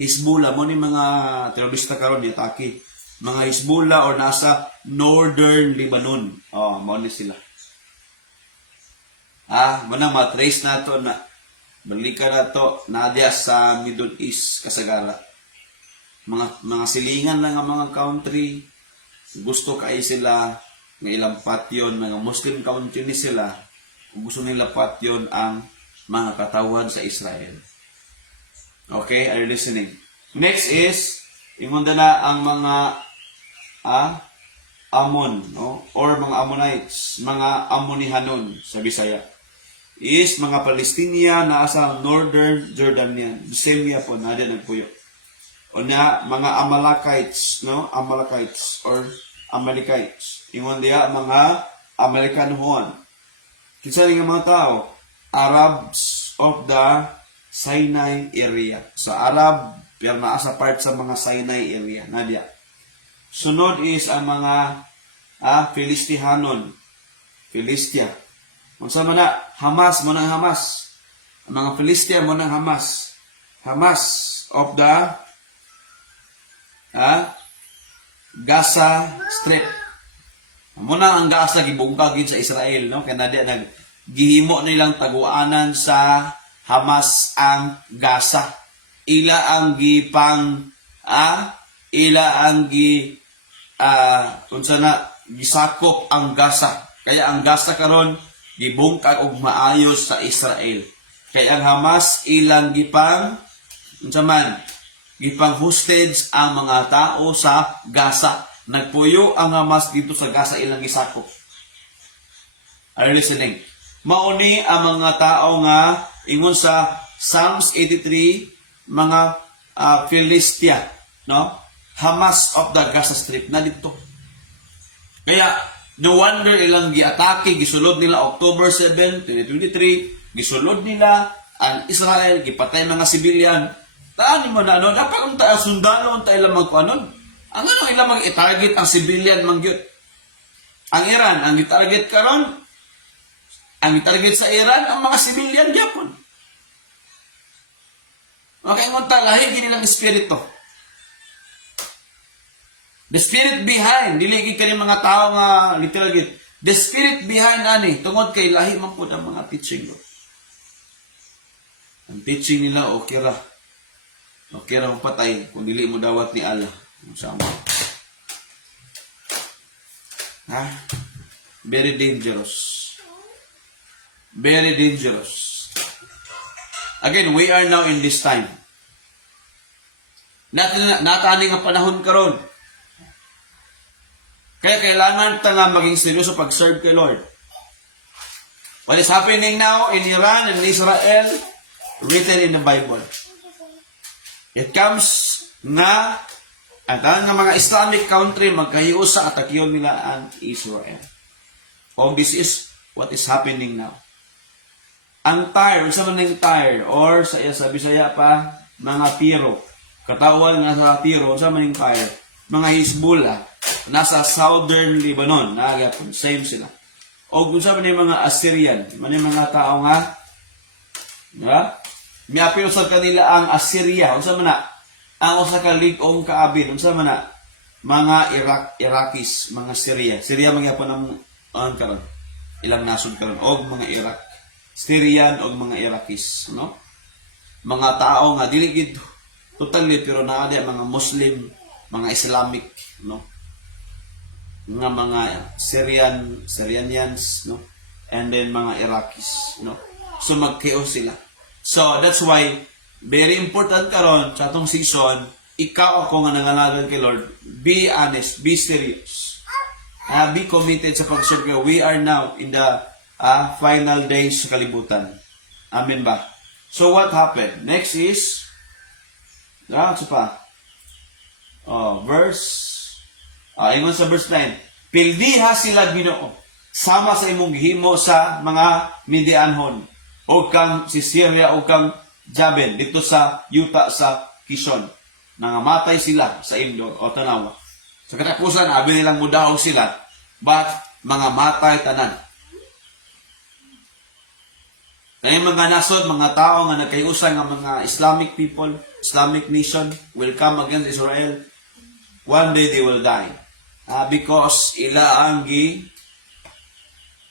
Hezbollah, mo ni mga terorista karon ni atake. Mga Hezbollah or nasa Northern Lebanon. Oh, mo ni sila. Muna matrace na to na balikan na to nadya sa Middle East kasagara. Mga silingan lang ang mga country. Gusto kay sila ng ilang patyon, mga Muslim country ni sila. Gusto nila patyon ang mga katawan sa Israel. Okay, are you listening? Next is, imunda na ang mga Ammon, no? Or mga Ammonites, mga Ammonihanon sa Bisaya. Is mga Palestinian na sa Northern Jordanian. Same niya po, na nagpuyo. O na, mga Amalekites, no? Amalekites or Amalekites. Ingon diya, mga Amerikanohon. Kinsa nga mga tao? Arabs of the Sinai area. Sa Arab, pero naa sa part sa mga Sinai area. Nadia. Sunod is ang mga Filistihanon. Filistia. Kung sa mana, Hamas mo ng Hamas. Ang mga Filistia mo ng Hamas. Hamas of the Gaza Strip. Muna ang Gaza gibungkagin sa Israel, no? Kaya nadia naggihimo nilang taguanan sa Hamas ang Gaza. Ila ang gisakop ang Gaza. Kaya ang Gaza karon gibungkag og maayos sa Israel. Kaya ang Hamas ilang gipang hostage ang mga tao sa Gaza. Nagpuyo ang Hamas dito sa Gaza ilang gisakop. Are you listening? Mauni ang mga tao nga ingon sa Psalms 83 mga Philistia, no? Hamas of the Gaza Strip na dito. Kaya no wonder ilang giatake, gisulod nila October 7, 2023, gisulod nila ang Israel, gipatay mga sibilyan. Taan mo na ano, napag tayo sundalo ang tayo lang magkuanon. Ang ano ilang mag-target ang sibilyan mangyot. Ang Iran, ang i-target karon, ang i-target sa Iran, ang mga sibilyan Japon. Makaingunta, lahi ginilang espiritu. The spirit behind, diligid ka mga tao nga literal gid. The spirit behind ani, tungod kay lahi man pud ang mga teaching. Ang teaching nila okay ra. Okay ra patay kung dili mo dawat ni Allah. Sama. Very dangerous. Very dangerous. Again, we are now in this time. Natani nga panahon karon. Kaya kailangan nga maging seryoso pag-serve kay Lord. What is happening now in Iran and Israel, written in the Bible. It comes na ang tanang ng mga Islamic country magkahiusa at atakiyon nila ang Israel. This is what is happening now. Ang Tyre, sa maning Tyre, or sa Bisaya pa, mga Tiro. Katawan nga sa Tiro, sa maning Tyre, mga Hezbollah, nasa Southern Lebanon, same sila. O kung sa maning mga Assyrian, maning mga tao nga, may apil sa kanila ang Assyria, kung sa mana, ang usa ka ligong kaabin, kung sa mana, mga Iraqis, mga Syria magyapon ang karon, ilang nasod karon, o mga Iraq. Syrian o mga Iraqis, no? Mga tao nga dili gid totally pero naa di mga Muslim, mga Islamic, no? Nga mga Syrianians, no? And then mga Iraqis, no? So magkaos sila. So that's why very important karon sa atong season, ikaw ako nga nangalagan kay Lord, be honest, be serious. Be committed sa pag-serve. We are now in the final days sa kalibutan. Amen ba? So what happened? Next is ingon sa verse 9. Pildiha sila Ginoo sama sa imong gihimo sa mga Midianhon o kang Sisera o kang Jabin dito sa yuta sa Kishon. Nangamatay sila sa Indo o tanawa. Sa katapusan, abi nilang mudaog sila, but mga matay tanan. Kaya mga nasod, mga tao nga nagkayusa nga mga Islamic people, Islamic nation will come against Israel. One day they will die. Because ila ang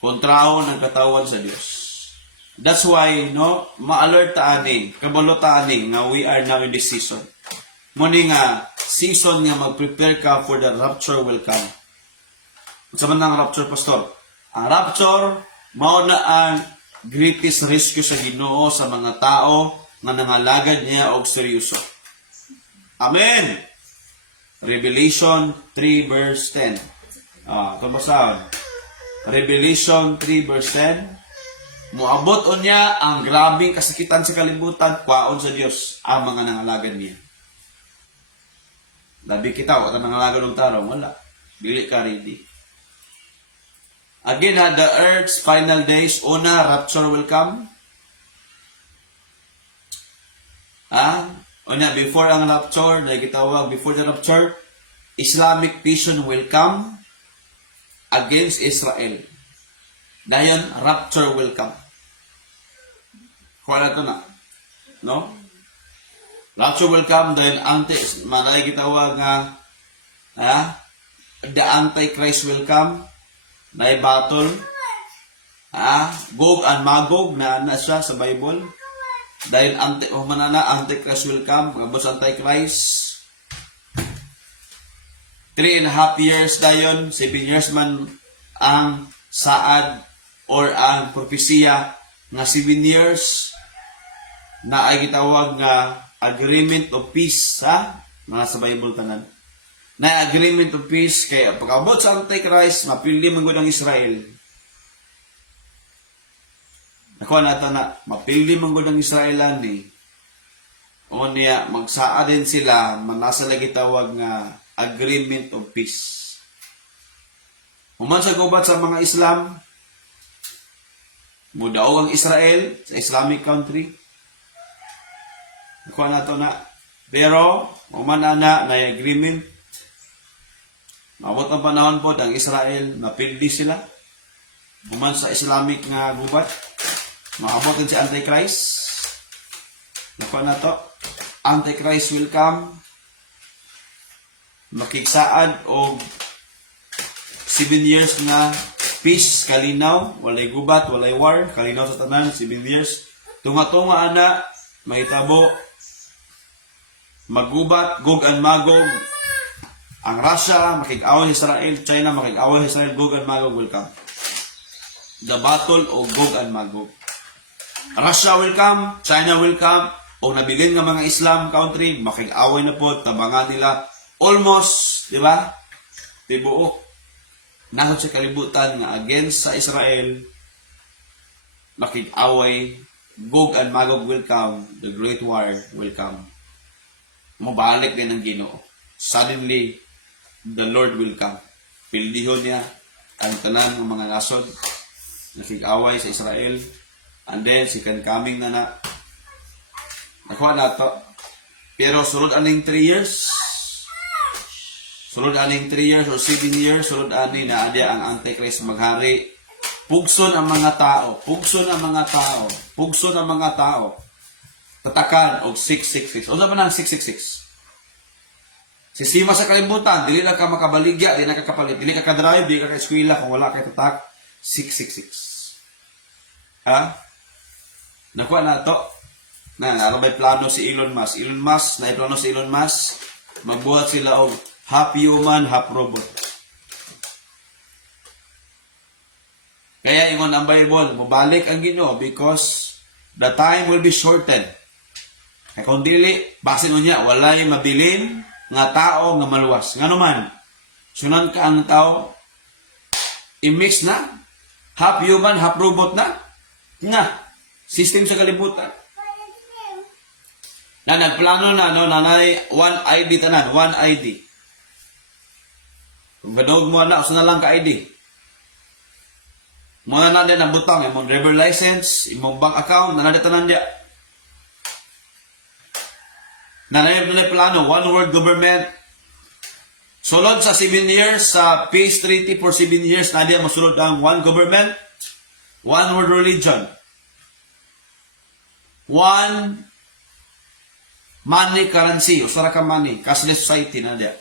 kontraho ng katawan sa Dios. That's why, no, ma-alert ta ani, kabalo ta ani nga we are now in this season. Muni nga season nga mag-prepare ka for the rapture will come. Sa man ang rapture, pastor? Ang rapture, mao na ang greatest rescue sa Ginoo sa mga tao nga nangalagad niya og seryoso. Amen. Revelation 3 verse 10. Ito basahon. Revelation 3 verse 10. Muabot niya ang grabing kasakitan sa kalibutan, kwaon sa Dios ang mga nangalagad niya. Labi kita, wala nangalagad ng tarong, wala. Dili ka ready. Again, the earth's final days, una, rapture will come. Una, before ang rapture, na gitawag, before the rapture, Islamic vision will come against Israel. Dayon, rapture will come. Kuha na ito na. No? Rapture will come, dahil manay gitawag nga, the Antichrist will come. Na battle, Gog and Magog na siya sa Bible. Dahil Antichrist will come, abos Antichrist. 3.5 years dayon, 7 years man ang saad or ang propesya nga 7 years na ay gitawag nga agreement of peace nga sa Bible tanan. Na agreement of peace kaya pagkabot sa Antichrist, mapili man gud ang Israel. Nakuha nato na mapili man gud ang Israel ani. O niya magsaa din sila manasa lagi tawag nga agreement of peace. Human sa gubat sa mga Islam, mudaog ang Israel sa Islamic country. Nakuha nato na. Pero human na agreement. Mabot ang panahon po, ang Israel, napildi sila. Human sa Islamic nga gubat. Maabot din si Antichrist. Nakuha na to. Antichrist will come. Makiksaad o 7 years na peace, kalinaw. Walay gubat, walay war. Kalinaw sa tanan, 7 years. Tunga-tunga ana, mahitabo. Maggubat, Gog and Magog. Ang Russia, makig-away sa Israel. China, makig-away sa Israel. Gog and Magog will come. The battle of Gog and Magog. Russia will come. China will come. O nabilin ng mga Islam country, makig-away na po. Tabangan nila. Almost, di ba? Tibuok. Nahod sa kalibutan nga against sa Israel, makig-away. Gog and Magog will come. The Great War will come. Mabalik din ang Ginoo. Suddenly, the Lord will come. Pildihon niya ang tanan ng mga nasod nakig-away sa Israel. And then, second coming na. Nakuha na to. Pero sunod aning 3 years. Sunod aning 3 years or 7 years, sunod ani na adya ang Antichrist maghari. Pugson ang mga tao. Pugson ang mga tao. Pugson ang mga tao. Tatakan og 666. O sa pa ng 666? Sisima sa kalibutan, dili na ka makabaligya, dili na ka kapalit, dili ka ka-drive, dili ka ka-eskwela kung wala kay tatak, 666. Nakuha na ito. May plano si Elon Musk. Plano si Elon Musk, magbuhat sila og half human, half robot. Kaya ingon ang Bible, mabalik ang Ginoo because the time will be shortened. Kaya kung dili, basin niya, walay mabilin, nga tao nga maluwas. Nga naman, sunan ka ang tao, i-mix na, half human, half robot na, system sa kalibutan. Na nagplano na, nanay, one ID tanan, one ID. Kung ganood mo na, usa na lang ka ID. Muna na din ang butang, imong driver license, imong bank account, nanay tanan dia. Nanay plano, one world government. Sulod sa 7 years, sa peace treaty for 7 years, na diya masulod ang one government, one world religion. one money currency, usara ka money, cashless society na dia.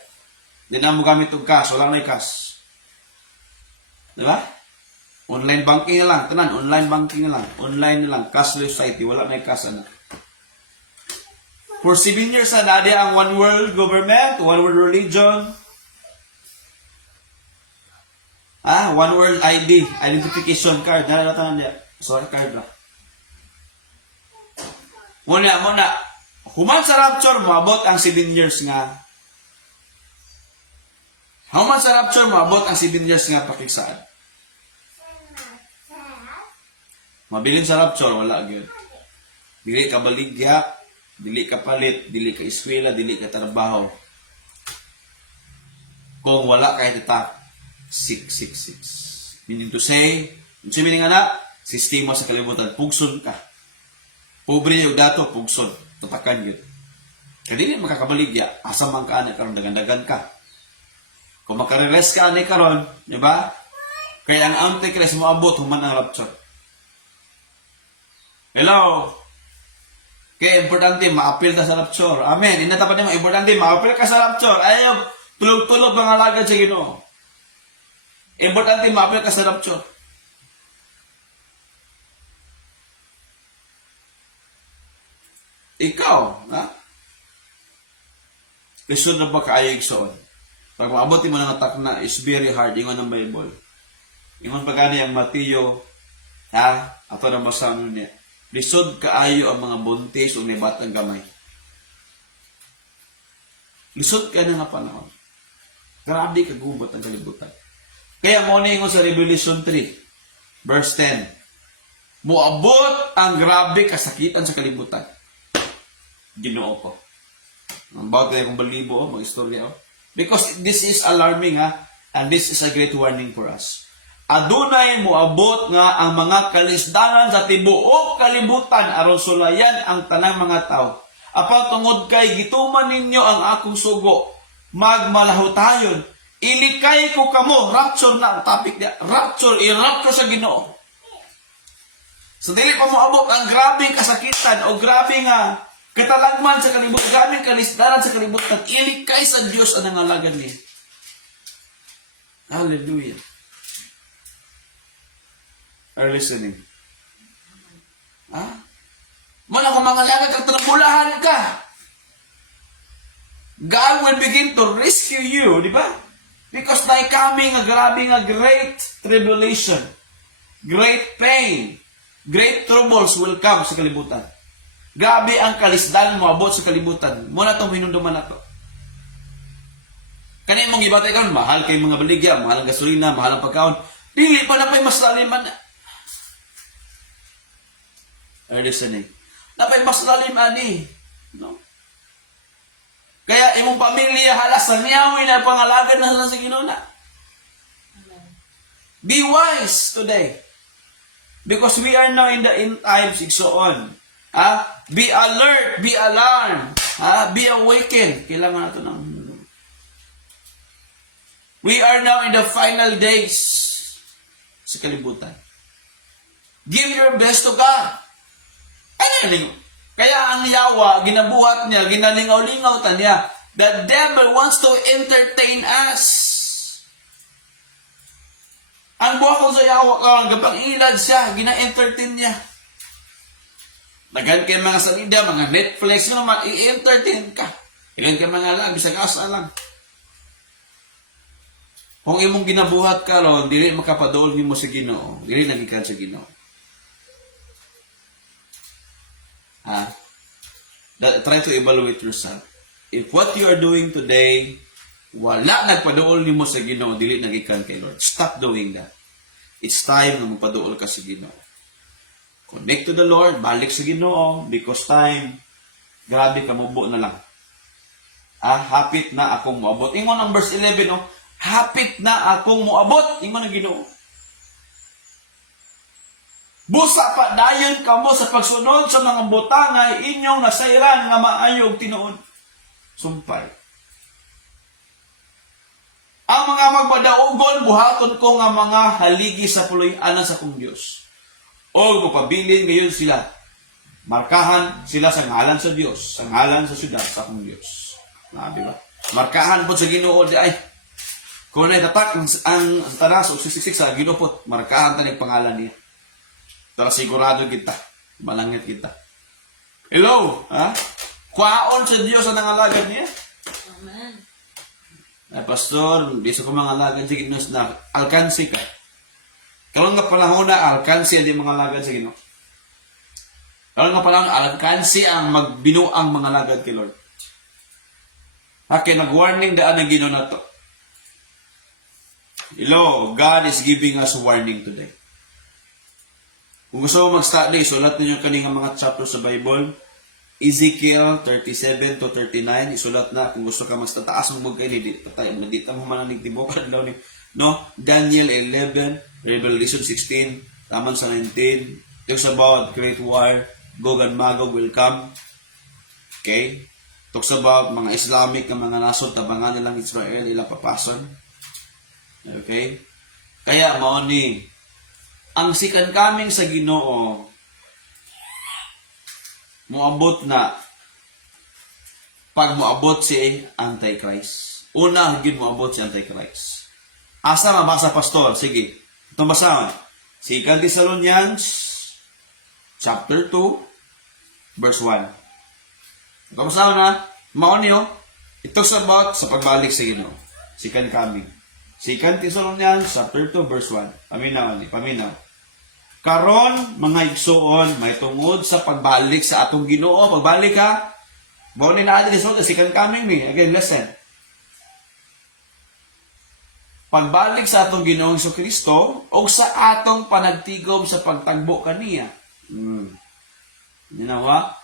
Di na mo gamit og cash, wala na cash. Di ba? Online banking na lang, tanan, online banking na lang, online na lang, cashless society, wala na cash na. For 7 years na dia ang one world government, one world religion, one world ID, identification card, dala tanan dia. Sorry, card lang. Muna, human sa rapture, maabot ang 7 years nga. Human sa rapture, maabot ang 7 years nga pakiksaan. Mabilin sa rapture, wala gyud. Dili ka baligya, dili ka palit, dili ka eskwela, dili ka trabaho. Kung wala ka itatak, 666. Meaning to say, meaning ana, sistema sa kalibutan, pugson ka. Pobre yung dato, pugson. Tatakan yun. Kaya dili makakabaligya, asa man ka ani karon dagan-dagan ka. Kung makareles ka ani karon, di ba? Kaya ang Antichrist mo abot human ang rapture. Hello? Kaya importante, ma-appeal ka sa rapture. Amen. Inatapan niyo, importante, ma-appeal ka sa rapture. Ayaw, tulog-tulog mga lagad sa Ginoo. Importante, ma-appeal ka sa rapture. Ikaw, ha? Lisod na ba kaayo igsoon? Pag maabot mo ng atak na, is very hard. Ingon ng Bible. Ingon pa gani ang Mateo, ha? Ato na masanon niya. Lisod kaayo ang mga buntis o may batang gamay. Lisod ka na nga panahon. Grabe kagubot ang kalibutan. Kaya mo na ingon sa Revelation 3, verse 10. Muabot ang grabe kasakitan sa kalibutan. Ginoo ko. Ang bawat kaya kong balibo, mag-istorya. Because this is alarming, ha? And this is a great warning for us. Adunay moabot nga ang mga kalisdanan sa tibuok kalibutan aron sulayan ang tanang mga tao. Apan tungod kay gituman ninyo ang akong sugo, magmalahutayon. Ilikay ko kamo, rapture na ang topic niya. Rapture, i-rapture sa Ginoo. So dili pa moabot ang grabing kasakitan o grabe nga katalagman sa kalibutan, grabing kalisdanan sa kalibutan, ilikay sa Dios ang nangalagan niya. Hallelujah. Are listening? Muna kung mga lagat at trambulahan ka. God will begin to rescue you, di ba? Because na coming a grabe nga great tribulation, great pain, great troubles will come sa kalibutan. Grabe ang kalisdan mo abot sa kalibutan. Muna itong hinunduman na to. Kanina mong ibatay ka, mahal kay mga baligya, mahal ang gasolina, mahal ang pagkaon. Dili pa na pa'y mas laliman na. Are listening? Napay mas lalim ani. No? Kaya imong pamilya halas sa niyawin na pangalagan na sa Ginoo na. Be wise today. Because we are now in the end times, so on. Be alert, be alarmed, be awakened. Kailangan nato ng we are now in the final days sa kalibutan. Give your best to God. Kaya ang yawa, ginabuhat niya, ginalingaw-lingaw niya. The devil wants to entertain us. Ang buha ko sa yawa ka, gabang ilad siya, gina-entertain niya. Naghan kayo mga salida, mga Netflix, naman, i-entertain ka. Ilan kayo mga lang, bisag asa lang. Kung imong ginabuhat ka ron, dili makapadool mo sa Ginoo, dili nagikan sa Ginoo. Try to evaluate yourself. If what you are doing today, wala nagpadool nimo sa Ginoo, dili nagikan kay Lord. Stop doing that. It's time na magpadool ka sa Ginoo. Connect to the Lord, balik sa Ginoo, because time, grabe ka, mubo na lang. Hapit na akong muabot. Ingon ang verse 11, hapit na akong muabot. Ingon ang Ginoo. Busa pa dayon kamo sa pagsunod sa mga butangay inyong nasairan nga maayo og tinuod. Sumpay. Ang mga magpadaogon buhaton ko nga mga haligi sa puloy-anan sa kong Dios. O mapabilin ngayon sila. Markahan sila sa ngalan sa Dios, sa ngalan sa syudad sa akong Dios. Di ba? Markahan po sa Ginoo di ay kung tatak ang tanas o sisiksik sa Ginoo po, markahan ta ng pangalan niya. Para sigurado kita, malangit kita. Hello, ha? Kwaon sa Dios ang nangalagad niya. Amen. Ay, pastor, di sa ko mga alagad sa Ginoo na alkansi ka. Karon nga panahon na alkansi ang di mga alagad sa Ginoo. Karon nga panahon alkansi ang magbinuang mga alagad kay Lord. Hake nag-warning daan ang Ginoo nato. Hello, God is giving us warning today. Kung gusto mo mag-study, sulat ninyo kaninga mga chapter sa Bible. Ezekiel 37 to 39, isulat na kung gusto ka magtataas mo kayo, hindi patay, hindi mo mananig tibukan daw ni, no? Daniel 11, Revelation 16, taman sa 19, talks about great war, Gog and Magog will come. Okay? Talks about mga Islamic na mga nasod, tabangan nilang Israel, ilang papason. Okay? Kaya mao ni ang sikan kaming sa Ginoo moabot na pag moabot si Antichrist. Una, higit moabot si Antichrist. Asa mabasa, pastor? Sige. Itong basahan. 2 Thessalonians chapter 2 verse 1. Itong basahan na, maon niyo, it talks about sa pagbalik sa Ginoo. Second coming. 2 Thessalonians chapter 2 verse 1. Paminaw. Karon mga igsoon may tungod sa pagbalik sa atong Ginoo, pagbalik ha. Bao nila adi resulta second coming ni. Again, listen. Pagbalik sa atong Ginoong Kristo o sa atong panagtigom sa pagtagbo kaniya. Ginawa,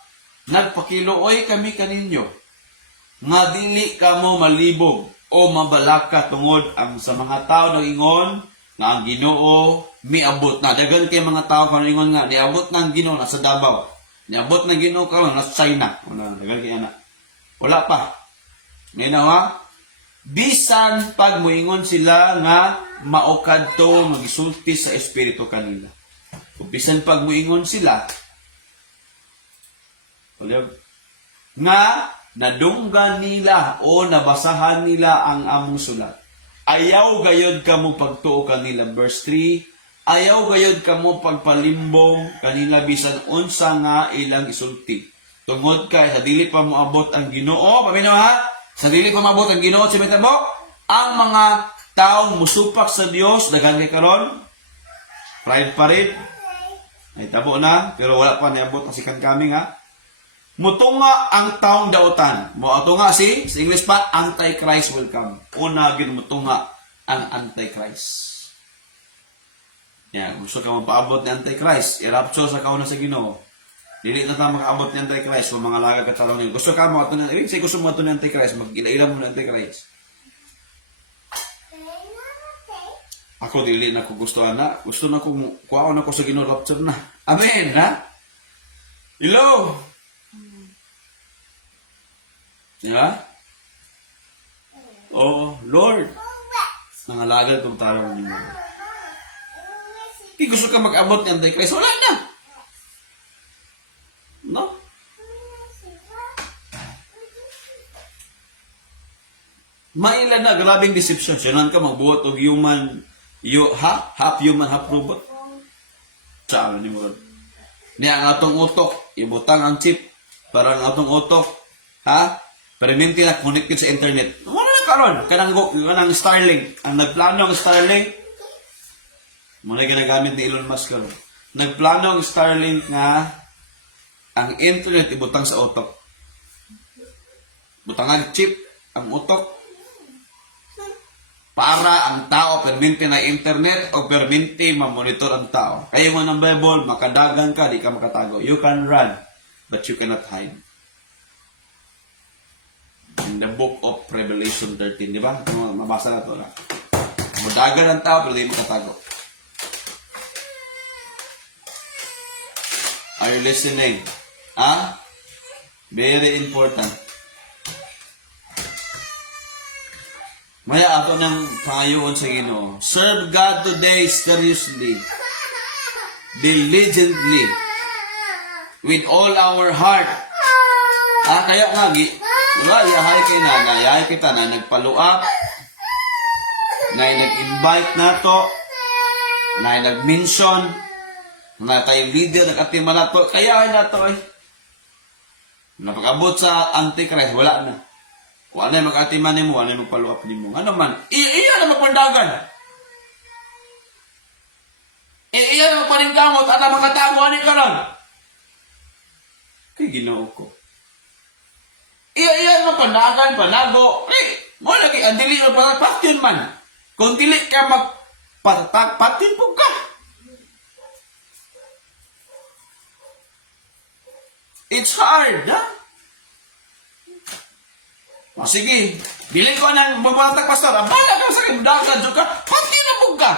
nagpakiluoy kami kaninyo nga dili kamo malibog o mabalaka tungod ang sa mga tao nag-ingon nga ang Ginoo miabot na. Dagan kay mga tao karon ingon nga niabot na ang Ginoo nasa Davao. Niabot na Ginoo karon nasa China. Dagan kay ana. Wala pa. Ginawa, bisan pag moingon sila nga mao kadto magisulti sa espiritu kanila. Kung bisan pag moingon sila nga nadunggan nila o nabasahan nila ang among sulat. Ayaw gayod kamo pagtuo kanila. Verse 3, ayaw gayod kamo pagpalimbong kanila bisan unsa nga ilang isulti. Tungod kay sa dili pa moabot ang Ginoo, paminaw ha? Sa dili pa moabot ang Ginoo, simitan mo, ang mga taong musupak sa Dios, daghan kay karon, pride pa rin, ay tabo na, pero wala pa niabot ang second coming ha? Mutunga ang taong dautan. Mutunga sa English pa, Antichrist will come. Una, mutunga ang Antichrist. Yan, gusto ka mapaabot ni Antichrist, i-rapture sa kauna sa Ginoo. Dili na tayo makaabot ni Antichrist, kung mga laga katalong niyo. Gusto ka mo ito ni Antichrist, gusto mo ito ni Antichrist, mag-ila-ila mo ni Antichrist. Ako, dili na ko gusto na. Gusto na ko, kuwaon ako sa Ginoo, rapture na. Amen, ha? Hello? Yeah? Oh, Lord. Nangalagad kong tarong niyo. Di gusto ka mag-abot ni Antichrist, wala na. No? Mailan na, grabing deception. Sinan ka magbuhat og human, half human, half robot. Saan ni mo? Niya ang atong utok, ibutang ang chip para ang atong utok, ha? Permanente na connected sa internet. Wala na karon. Kanang Starlink. Ang nagplano ang Starlink, muna ginagamit ni Elon Musk karon. Nagplano ang Starlink nga ang internet ibutang sa utok. Butang ang chip, ang utok. Para ang tao permanente na internet o permanente ma-monitor ang tao. Kaya mo ng Bible, makadagan ka, di ka makatago. You can run, but you cannot hide. In the book of Revelation 13, di ba? Mabasa na ito. Madagan ang tao, pero di makatago. Are you listening? Very important. Maya ato ng pangayoon sa Ginoo. Serve God today seriously, diligently, with all our heart. Kaya nga, yahay kay nanay, yahay kita na nagpaluap, na nag-invite na to, na nag-mention, na tayo leader, nag-atima na to, kaya ay na to eh. Napag-abot sa Antichrist, wala na. Wala na mag-atima ni mo, wala na magpaluap ni mo. Ano man, iya na magpandagan. Iya na magpaningkamot, at ang mga tao, ano ka lang? Kaya ginoo ko. Iya na magpandagan, panago. Mo lagi, ang dili na patyon man. Kung dili ka magpatak, patin po ka. It's hard, ha? Sige, dili ko ng magpatak, pastor. Abala ka sa kimdagan, ka. Patin na po ka.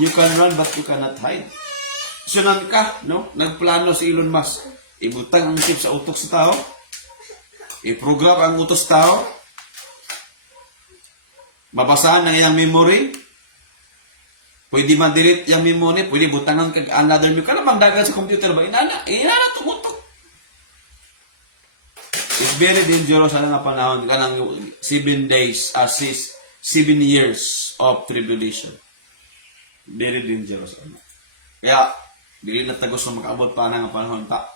You can run, but you cannot hide. Sunan ka, no? Nagplano si Elon Musk. Ibutang ang chip sa utok sa tao. I-program ang utos sa tao. Mabasahan ng iyang memory. Pwede ma-delete yung memory. Pwede butangan kag another memory. Kalamang dagan sa computer ba? Inana tumutok. It's very dangerous sa nga panahon. Kanang 7 days, 7 years of tribulation. Very dangerous. Kaya, dili na tagos na makaabot pa na nga panahon ta.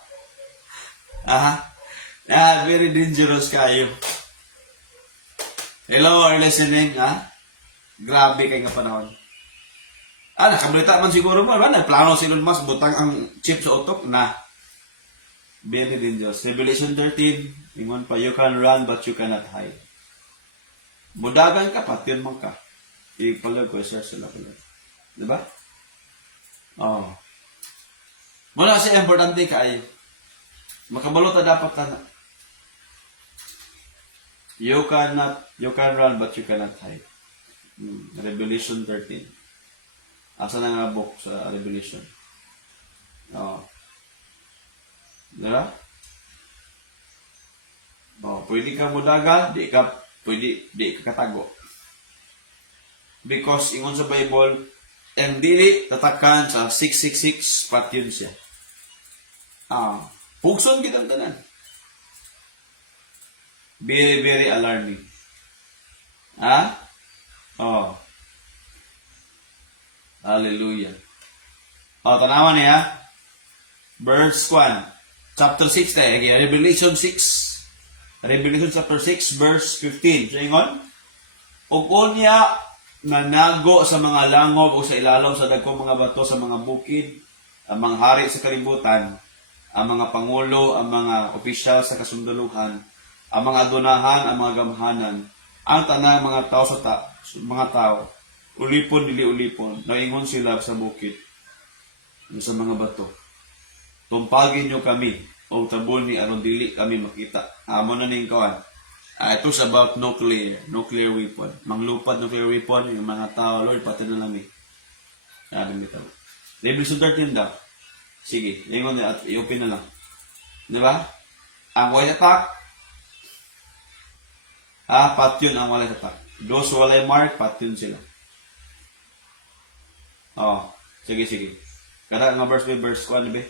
Very dangerous kayo. Hello, are listening, Grabe kayo nga panahon. Nakabalita man siguro mo, nagplano si Elon Musk, butang ang chip sa utok na. Very dangerous. Revelation 13, ingon pa, you can run but you cannot hide. Budagan ka, patyon mo ka. Ipalag ko, search sila pala. Diba? Muna kasi importante kayo. Makabalota dapat na. You can run but you cannot hide. Revelation 13. Asa na nga book sa Revelation? Diba? Pwede ka mudaga, di ka katago. Because ingon sa Bible, ang dili tatakan sa 666 patyon siya. Pugson kitang tanan. Very, very alarming. Hallelujah. Tanawan niya. Verse 1. Chapter 6 tayo. Revelation 6. Revelation chapter 6, verse 15. So, ingon. Ug niya nanago sa mga langob o sa ilalom sa dagkong mga bato sa mga bukid, ang mga hari sa kalibutan, ang mga pangulo, ang mga opisyal sa kasunduluhan, ang mga adunahan, ang mga gamhanan, ang tanang mga tao mga tao, ulipon dili ulipon, naingon sila sa bukid, sa mga bato. Tumpagin niyo kami, o tabon ni aron dili kami makita. Amo na ning kawan. Ito's about nuclear weapon. Manglupad nuclear weapon, yung mga tao, Lord, patay na lang eh. Sabi nito. Revelation 13 daw. Sige, ingon na at i-open na lang. Diba? Ang white attack, patyon ang white attack. Those walay mark, patyon sila. Sige. Kada nga verse by verse, ano ba?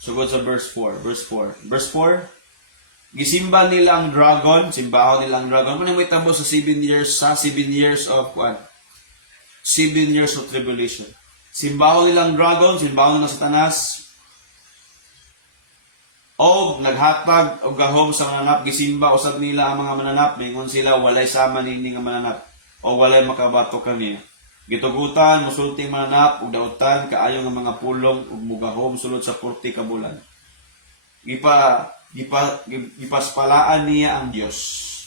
Sugod sa verse 4. Verse 4, gisimba nila ang dragon, simbaho nila ang dragon. Kung may tabo sa 7 years of 7 years of tribulation. Simbaho nila ang dragon, simbaho nila Satanas. O naghatag og gahom sa mananap, gisimba usab nila ang mga mananap, mingon sila walay sama nini nga mananap o walay makabato kaniya. Gitugutan, musulting mananap ug dautan kaayo nga mga pulong ug mugahom sulod sa 40 ka bulan. Ipaspalaan niya ang Diyos.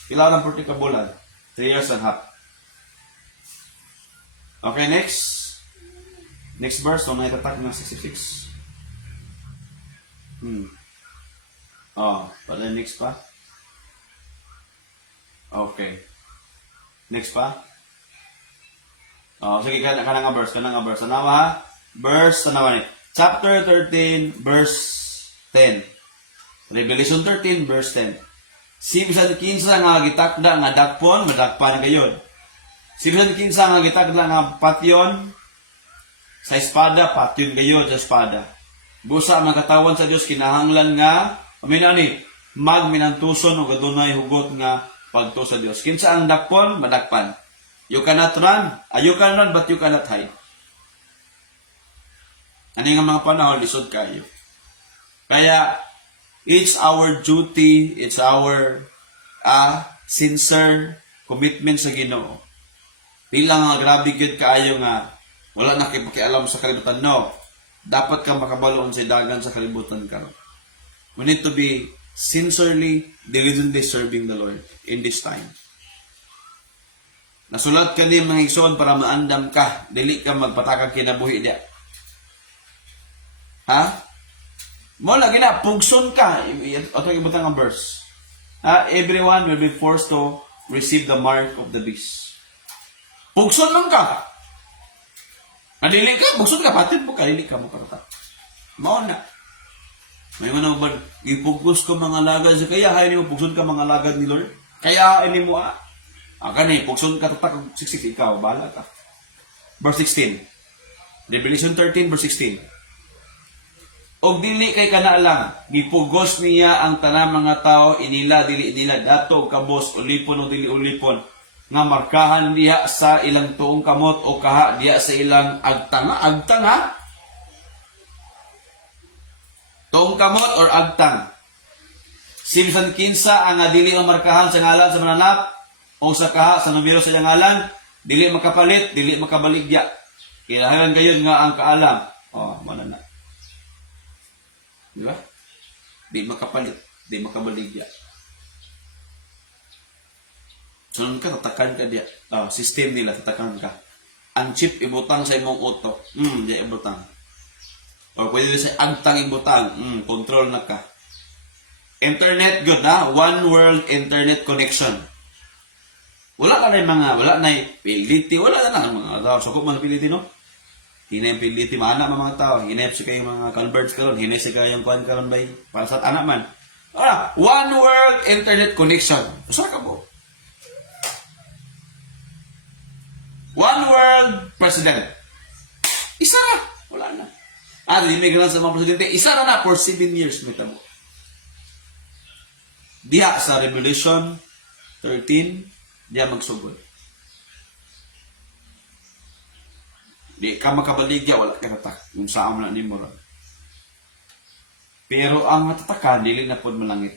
Pila ng 40 ka bulan? 3 years and a half. Okay, next. Next verse, so naitatak ng 66. Pala next pa? Okay. Next pa? Sige, kanang verse. Tanawa ha? Verse, tanawa ni. Chapter 13, verse 10. Revelation 13, verse 10. Si bisan kinsa nga gitakda nga dakpon, madakpan gayon. Si bisan kinsa nga gitakda nga patyon, sa espada, patyon gayon sa espada. Busa magatawan sa Dios kinahanglan nga ani magminantuson o gadunay hugot nga pagto sa Dios. Kinsa ang dakpon, madakpan. You cannot run. You can run but you cannot hide. Ani nga mga panahon lisod kayo. Kaya it's our duty, it's our sincere commitment sa Ginoo. Bilang nga grabe gyud kaayo nga wala na kay pakialam sa kalibutan, no. Dapat ka makabaloon sa dagan sa kalibutan karon. We need to be sincerely, diligently serving the Lord in this time. Nasulat ka ni mga igsoon para maandam ka, dili ka magpatakag kinabuhi dia. Ha? Mo lagi na pugson ka. Ato ibutang ang verse. Everyone will be forced to receive the mark of the beast. Pugson lang ka. Dili ka, pugson ka, patid mo ka, dili ka mo karata. Mao na. May mga ba, ipugos ko mga lagad sa kaya, hay mo pugson ka mga lagad ni Lord. Kaya, ini mo Kani, pugson ka, tatak, siksik, ikaw, bahala ka. Verse 16. Revelation 13, verse 16. Og dili kay kana lang, gipugos niya ang tanang mga tao, inila, dili inila, dato, kabos, ulipon o dili ulipon, nga markahan diha sa ilang tuong kamot o kaha diha sa ilang agtanga, tuong kamot or agtang. Simsan kinsa ang dili ang markahan sa ngalan sa mananap o sa kaha sa numero sa iyang ngalan, dili makapalit, dili makabaligya. Kinahanglan gayon nga ang kaalam. Manana. Di ba? Di makapalit, di makabaligya. Sunod ka, tatakan ka diya. System nila, tatakan ka. Ang chip, ibutang sa imong utok. Diya ibutang. O pwede sa agtang ibutang. Control na ka. Internet, good na. One world internet connection. Wala ka na wala na piliti. Wala na mga tao. Sakop man piliti, no? Hinay piliti, maana mga tao. Hinay sa kayong mga converts karon, hinay sa kayong kuhan karon bay. Para sa anak man. One world internet connection. Usa ka po. One world president. Isa na. Wala na. Immigrant sa mga presidente. Isa na for 7 years. May tamo. Diya sa Revelation 13, diya magsugod. Di ka makabaligya, wala ka natak. Kung saan mo na ni mo. Pero ang natatakan, dili na po malangit.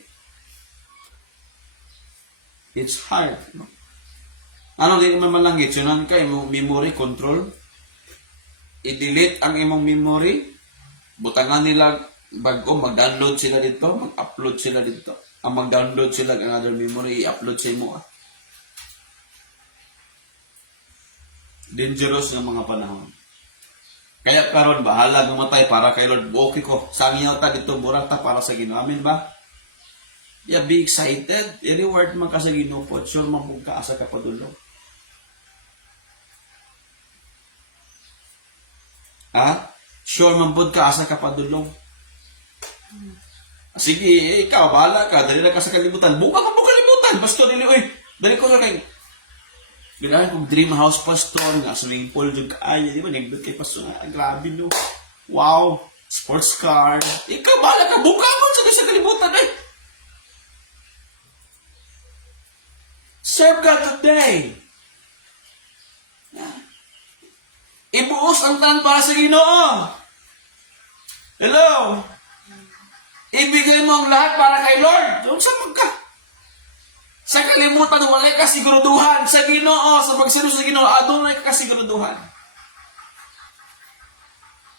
It's hard. No? Ano din naman malangit? Sunan ka, imong memory control. I-delete ang imong memory. Butangan nila bago, mag-download sila dito, mag-upload sila dito. Ang mag-download sila ng another memory, i-upload sa imo. Dangerous ng mga panahon. Kaya karon bahala mamatay para kay Lord. Okay ko, sangyaw ta dito, murag ta para sa Ginoo. Amen ba? Yeah, be excited. I-reward man ka sa Ginoo po. Sure man po ka asa ka padulong. Sure man po ka asa ka padulong. Sige, ikaw, bahala ka. Dali na ka sa kalibutan. Buka ka po kalibutan. Pastor, dali ko na kay ganahan kong dream house, pastor, nga swimming pool, dyan kaya, di ba? Nagdod kay pastor nga, grabe no. Wow, sports car. Ikaw, bahala ka, buka mo sa kalibutan, Serve God today. Ibuos ang tanan para sa Ginoo. Hello? Ibigay mo ang lahat para kay Lord. Doon sa magka. Sa kalimutan, wala ka siguraduhan. Sa Ginoo, sa pagsunod sa Ginoo, doon ka siguraduhan.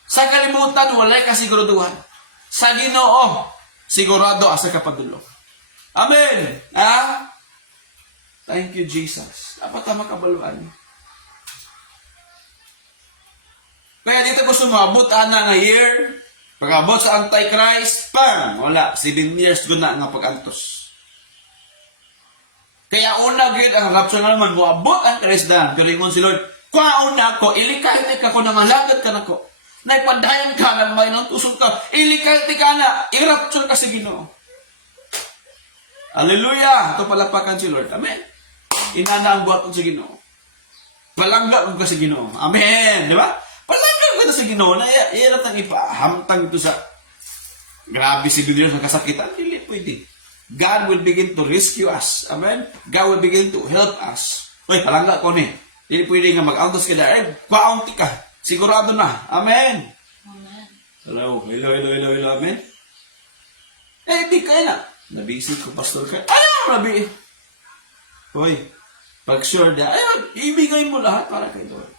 Sa kalimutan, wala ka siguraduhan. Sa Ginoo, sigurado asa ka padulong. Amen. Thank you, Jesus. Dapat na makabaluan. Kaya dito gusto mo, abot na nga year. Pag-abot sa Antichrist, wala. 7 years guna nga pag-antos. Kaya una gid ang rapture naman mo abot ang Krisdan. Pero ingon si Lord, kuhaon ako, ilikay ka ko na malagad ka na ko. Naipadayan ka ng may nang tusog ka, ilikay ka na, i-rapture ka sa Ginoo. Hallelujah! Ito palapakan si Lord. Amen. Inana ang buhaton sa Ginoo. Palangga ka sa Ginoo. Amen. Di ba? Palangga ka sa Ginoo na iratang ipahamtang ito sa grabe si leaders ng kasakitan, hindi pwede. God will begin to rescue us. Amen? God will begin to help us. Uy, palangga ko ni. Hindi pwede nga mag-autos ka na. Kwaunti ka. Sigurado na. Amen? Amen. Hello, amen? Di kaya na. Nabisip ko, pastor ka. Ano, Rabi? Hoy, pag sure na, ayun, ibigay mo lahat para kay Lord.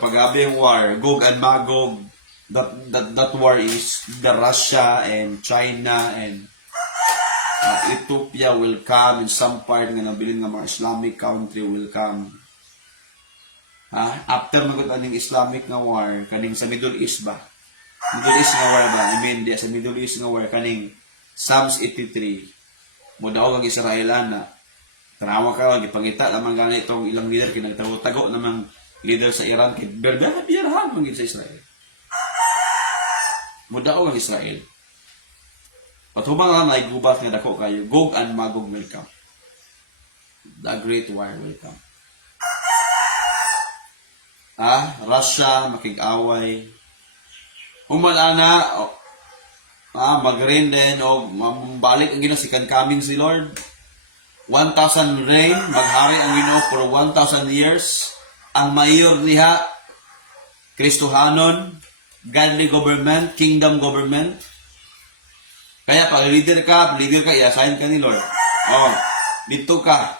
Pag-abi yung war, Gog and Magog, that war is the Russia and China and Ethiopia will come in some part nga nabilin nga mga Islamic country will come. After magut aning Islamic nga war, kaning sa Middle East ba? Middle East nga war ba? I mean, sa Middle East nga war, kaning Psalms 83, mudaw ang Israelana. Tanawa ka, gipangita naman gani itong ilang leader, kinagtago-tago namang leader sa Iran, biyarhan mangin sa Israel. Mudaw ang Israel. Patubang na naigubat nga dako kayo, Gog and Magog will come. The Great War will come. Russia, makig-away. Umalana, mag-rain din, o mabalik ang Ginoo, sikan coming si Lord. 1,000 reign, maghari ang Ginoo for 1,000 years. Ang mayor niya, Kristohanon, godly government, kingdom government. Kaya pag leader ka, i-assign ka ni Lord. Dito ka.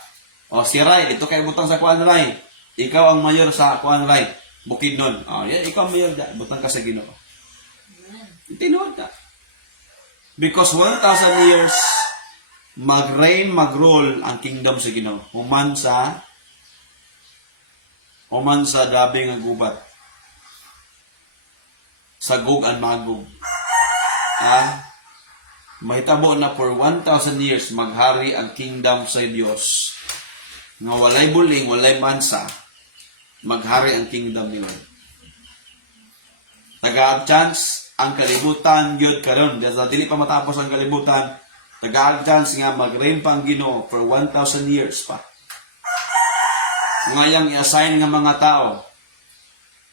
Si Ray, dito kayo butang sa Kuan Ray. Ikaw ang mayor sa Kuan Ray. Bukidnon. Yan, ikaw ang mayor dyan. Butang ka sa Ginoo. Tinuod ka. Because 1,000 years, mag-reign, mag-rule ang kingdom sa Ginoo. Human sa dabi nga gubat. Sa Gog and Magog. Mahitabo na for 1,000 years maghari ang kingdom sa Dios. Nga walay buling, walay mansa, maghari ang kingdom ni Lord. Tagaag chance ang kalibutan gyud karon, dili pa matapos ang kalibutan. Tagaag chance nga mag-reign pa ang Ginoo for 1,000 years pa. Ngayang i-assign nga mga tao,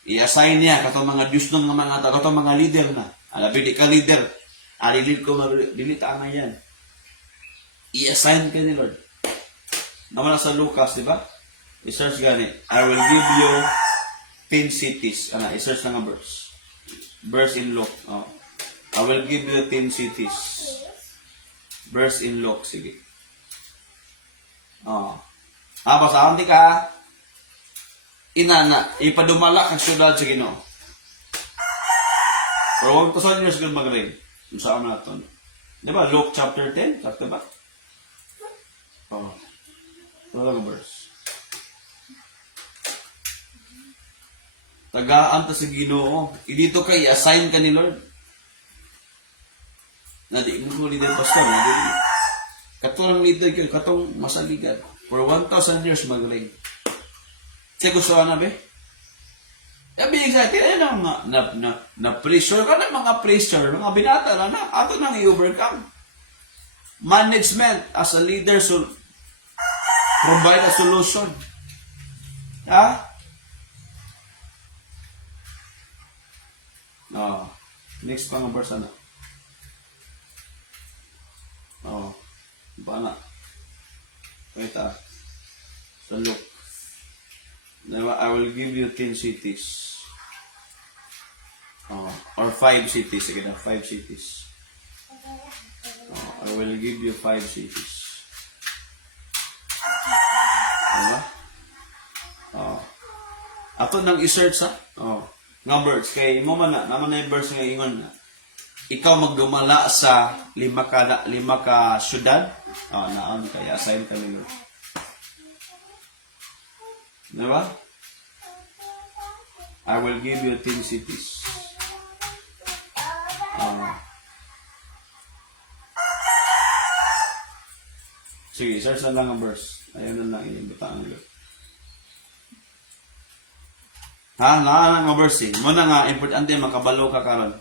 i-assign niya katong mga Diyos ng mga tao, katong mga leader na. Alabi di ka leader, alilid ko dilita na yan. I-assign ka ni Lord. Naman sa Lucas, di ba? I-search gani, I will give you 10 cities. I-search na nga verse. Verse in Luke. I will give you 10 cities. Verse in Luke, sige. Basahan di ka. Inana, ipadumala kang syudad sa Ginoo. Pero 1,000 years kung mag-reign. Saan na ito? Di ba? Luke chapter 10? Sakto ba? Ito lang verse. Tagaan ta sa Ginoo. Dito kay assign ka ni Lord. Nadi mo ko leader pastor. Katong leader kayo, katong masaligan. For 1,000 years mag-reign. Siya gusto na ba? Sabi excited, ayun na pressure ka na mga pressure, mga binata na ato nang i-overcome. Management as a leader should provide a solution. Next pa nga verse na. Ba na? Wait So look. I will give you 10 cities. Or 5 cities. Sige na, 5 cities. I will give you 5 cities. Diba? Ato nang i-search numbers. Kay mo man naman na yung verse nga ingon na. Ikaw magdumala sa 5 ka syudad. Naan kaya assign ka nila. Diba? I will give you 10 cities. Sige, search na lang ang verse. Ayun na lang inibutaan nila. Naan ang verse. Muna nga, importante makabalo ka karon.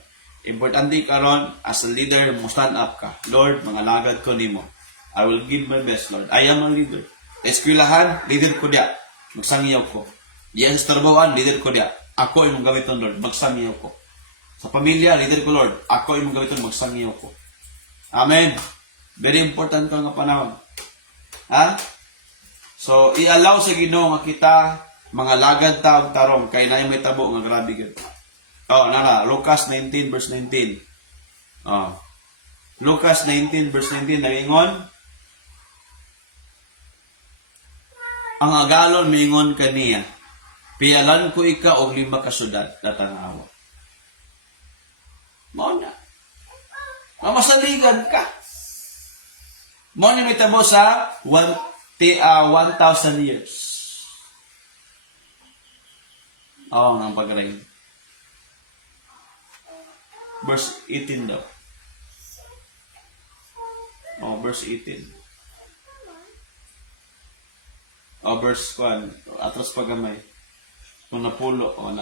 Importante karon as a leader, mo stand up ka. Lord, mga lagad ko nimo. I will give my best, Lord. I am a leader. Eskwelahan, leader ko diya. Magsangyaw ko. Diyan sa trabahoan, leader ko diya. ako imong gamiton, Lord, magsangiyo ko. Sa pamilya, leader ko, Lord, ako imong gamiton, magsangiyo ko. Amen. Very important ka nga panahon. Ha? So, i-allow sa Ginoo nga kita, mga lagad taong tarong, kay na may tabo nga grabe gyud. Oh, nara, Lucas 19 verse 19. Oh. Lucas 19 verse 19 nagingon, ang agalon miingon kaniya, piyalan ko ika og 5 ka syudad tatanawa. Mao na. Masaligan ka. Mao ni mitabo sa 1,000 years. Oh, nang pagray. Verse 18 daw. Oh, verse 18. O verse 1, atras pagamay. Kung napulo, o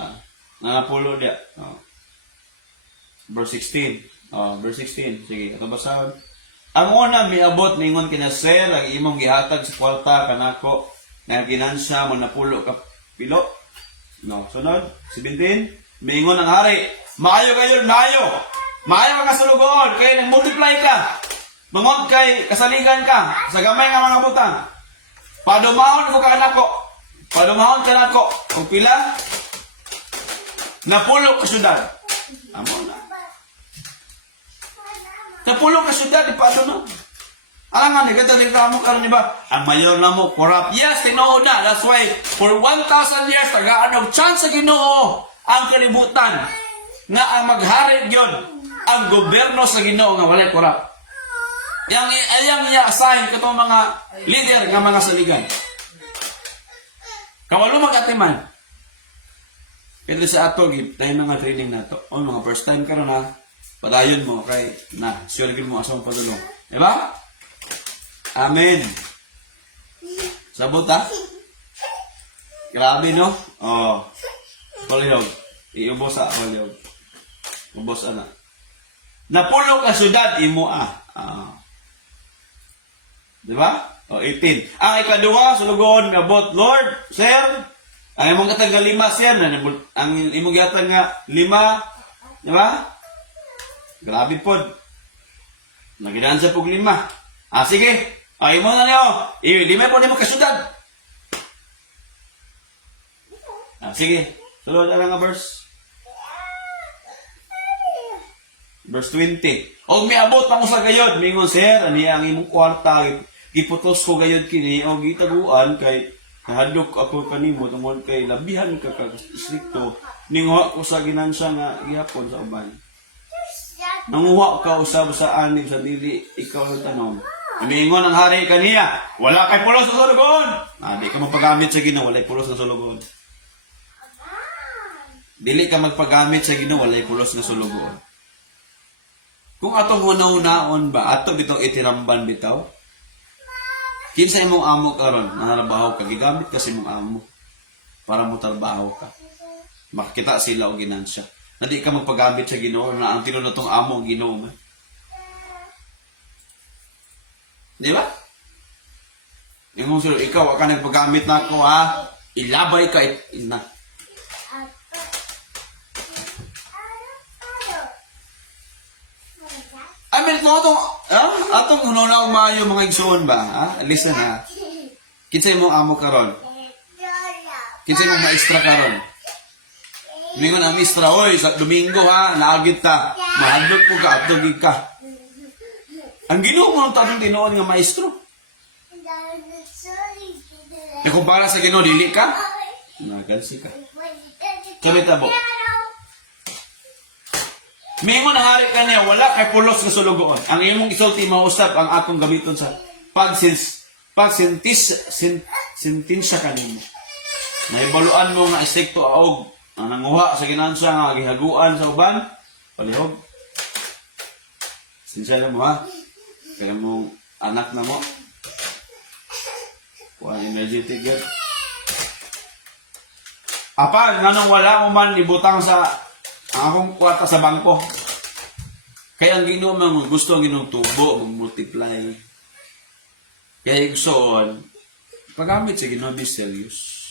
napulo dia. O. Verse 16. O, verse 16. Sige, ito basahon. Ang una, miabot, ningon kina sir, ang imong gihatag sa kwarta, kanako, na ginansya mo napulo ka pilo. No, sunod, 17. Mingon ang hari, maayo kayo, maayo. Maayo ka sulugoon, kaya nag-multiply ka. Mangod kay kasaligan ka, sa gamay nga mga butang. Padumahon ko kanako. Padumahon kanako. Kung pila? Napulo ka syudad. Amo na. Napulo ka syudad, ipadumahon. Nga, naganda reklamo karon di ba? Ang mayor na mo, corrupt. Yes, tinuod na. That's why, for 1,000 years, tagaan og chance sa Ginoo ang kalibutan nga ang maghari yun ang gobyerno sa Ginoo nga walay corrupt. Yang i-assign katong mga leader nga mga saligan. Kawalo mag-atiman. Pero sa ato, tayo mga training na to. O, mga first time ka na, padayon mo, kay na, sure mo asang padulong. Diba? Amen. Sabot ha? Grabe no? Oh. Palihog. Iubos sa palihog. Ubos ana. Napulo ka syudad, imo Diba? O, 18. Ang ikaduha, sulugon nga bot, Lord, sir, ang imong katang nga 5, sir, ang imong katang nga 5, diba? Grabe po. Nagidaan sa pug 5. Sige. Imo na niyo. 5 po nimo kasyudad. Sige. Sulod na nga verse. Verse 20. O miabot pa mo sa gayod, mingon sir, ani ang imong kwarta, giputos ko gayod kini o gitaguan kay nahadlok ako kanimo tungod kay labihan ka strikto ninguha ko sa ginansya nga gihapon sa uban. Nanguha ka usab sa anim sa dili ikaw ang tanong. Mingon ang hari kaniya, wala kay pulos sa sulugon. Di ka magpagamit sa Ginoo, walay pulos sa sulugon. Dili ka magpagamit sa Ginoo, walay pulos na sulugon. Kung atong una-unaon ba, ato bitong itiramban bitaw, kinsa imong amo karon, nanarabaho ka, gigamit kasi imong amo para mo trabaho ka. Makita sila og ginansya. Hindi ka magpagamit sa Ginoo na ang tinunutong amo ang Ginoo man. Di ba? Yung sila, ikaw ka nagpagamit na ako ha, ilabay ka ina. I mean, atong hunona umayo mga igsoon ba? Ha? Listen ha. Kinsa imong amo karon? Kinsa imong maestra karon? Mingon ang maestra, oy, sa Domingo ha, naagit ta. Mahadlok po ka, atugig ka. Ang Ginoo mo ang tanong tinuon nga maestro. E kumpara sa Ginoo, dili ka? Nagansi ka. Kami tabo. Mingon ang hari ka niya, wala kay pulos nga sulugoon. Ang imong isulti mausap ang akong gamiton sa pagsintisya kanimo. Naibaluan mo nga isekto aog ang nanguha sa ginansya nga gihaguan sa uban. Palihog. Sinsya mo ha. Kaya mong anak na mo. Kuha energetic yun. Apa, nanong wala mo man ibutang sa akong kwarta sa bangko. Kaya ang Ginoo man gusto ang Ginoo tubo, mag-multiply. Kaya igsoon, paggamit sa Ginoo be serious.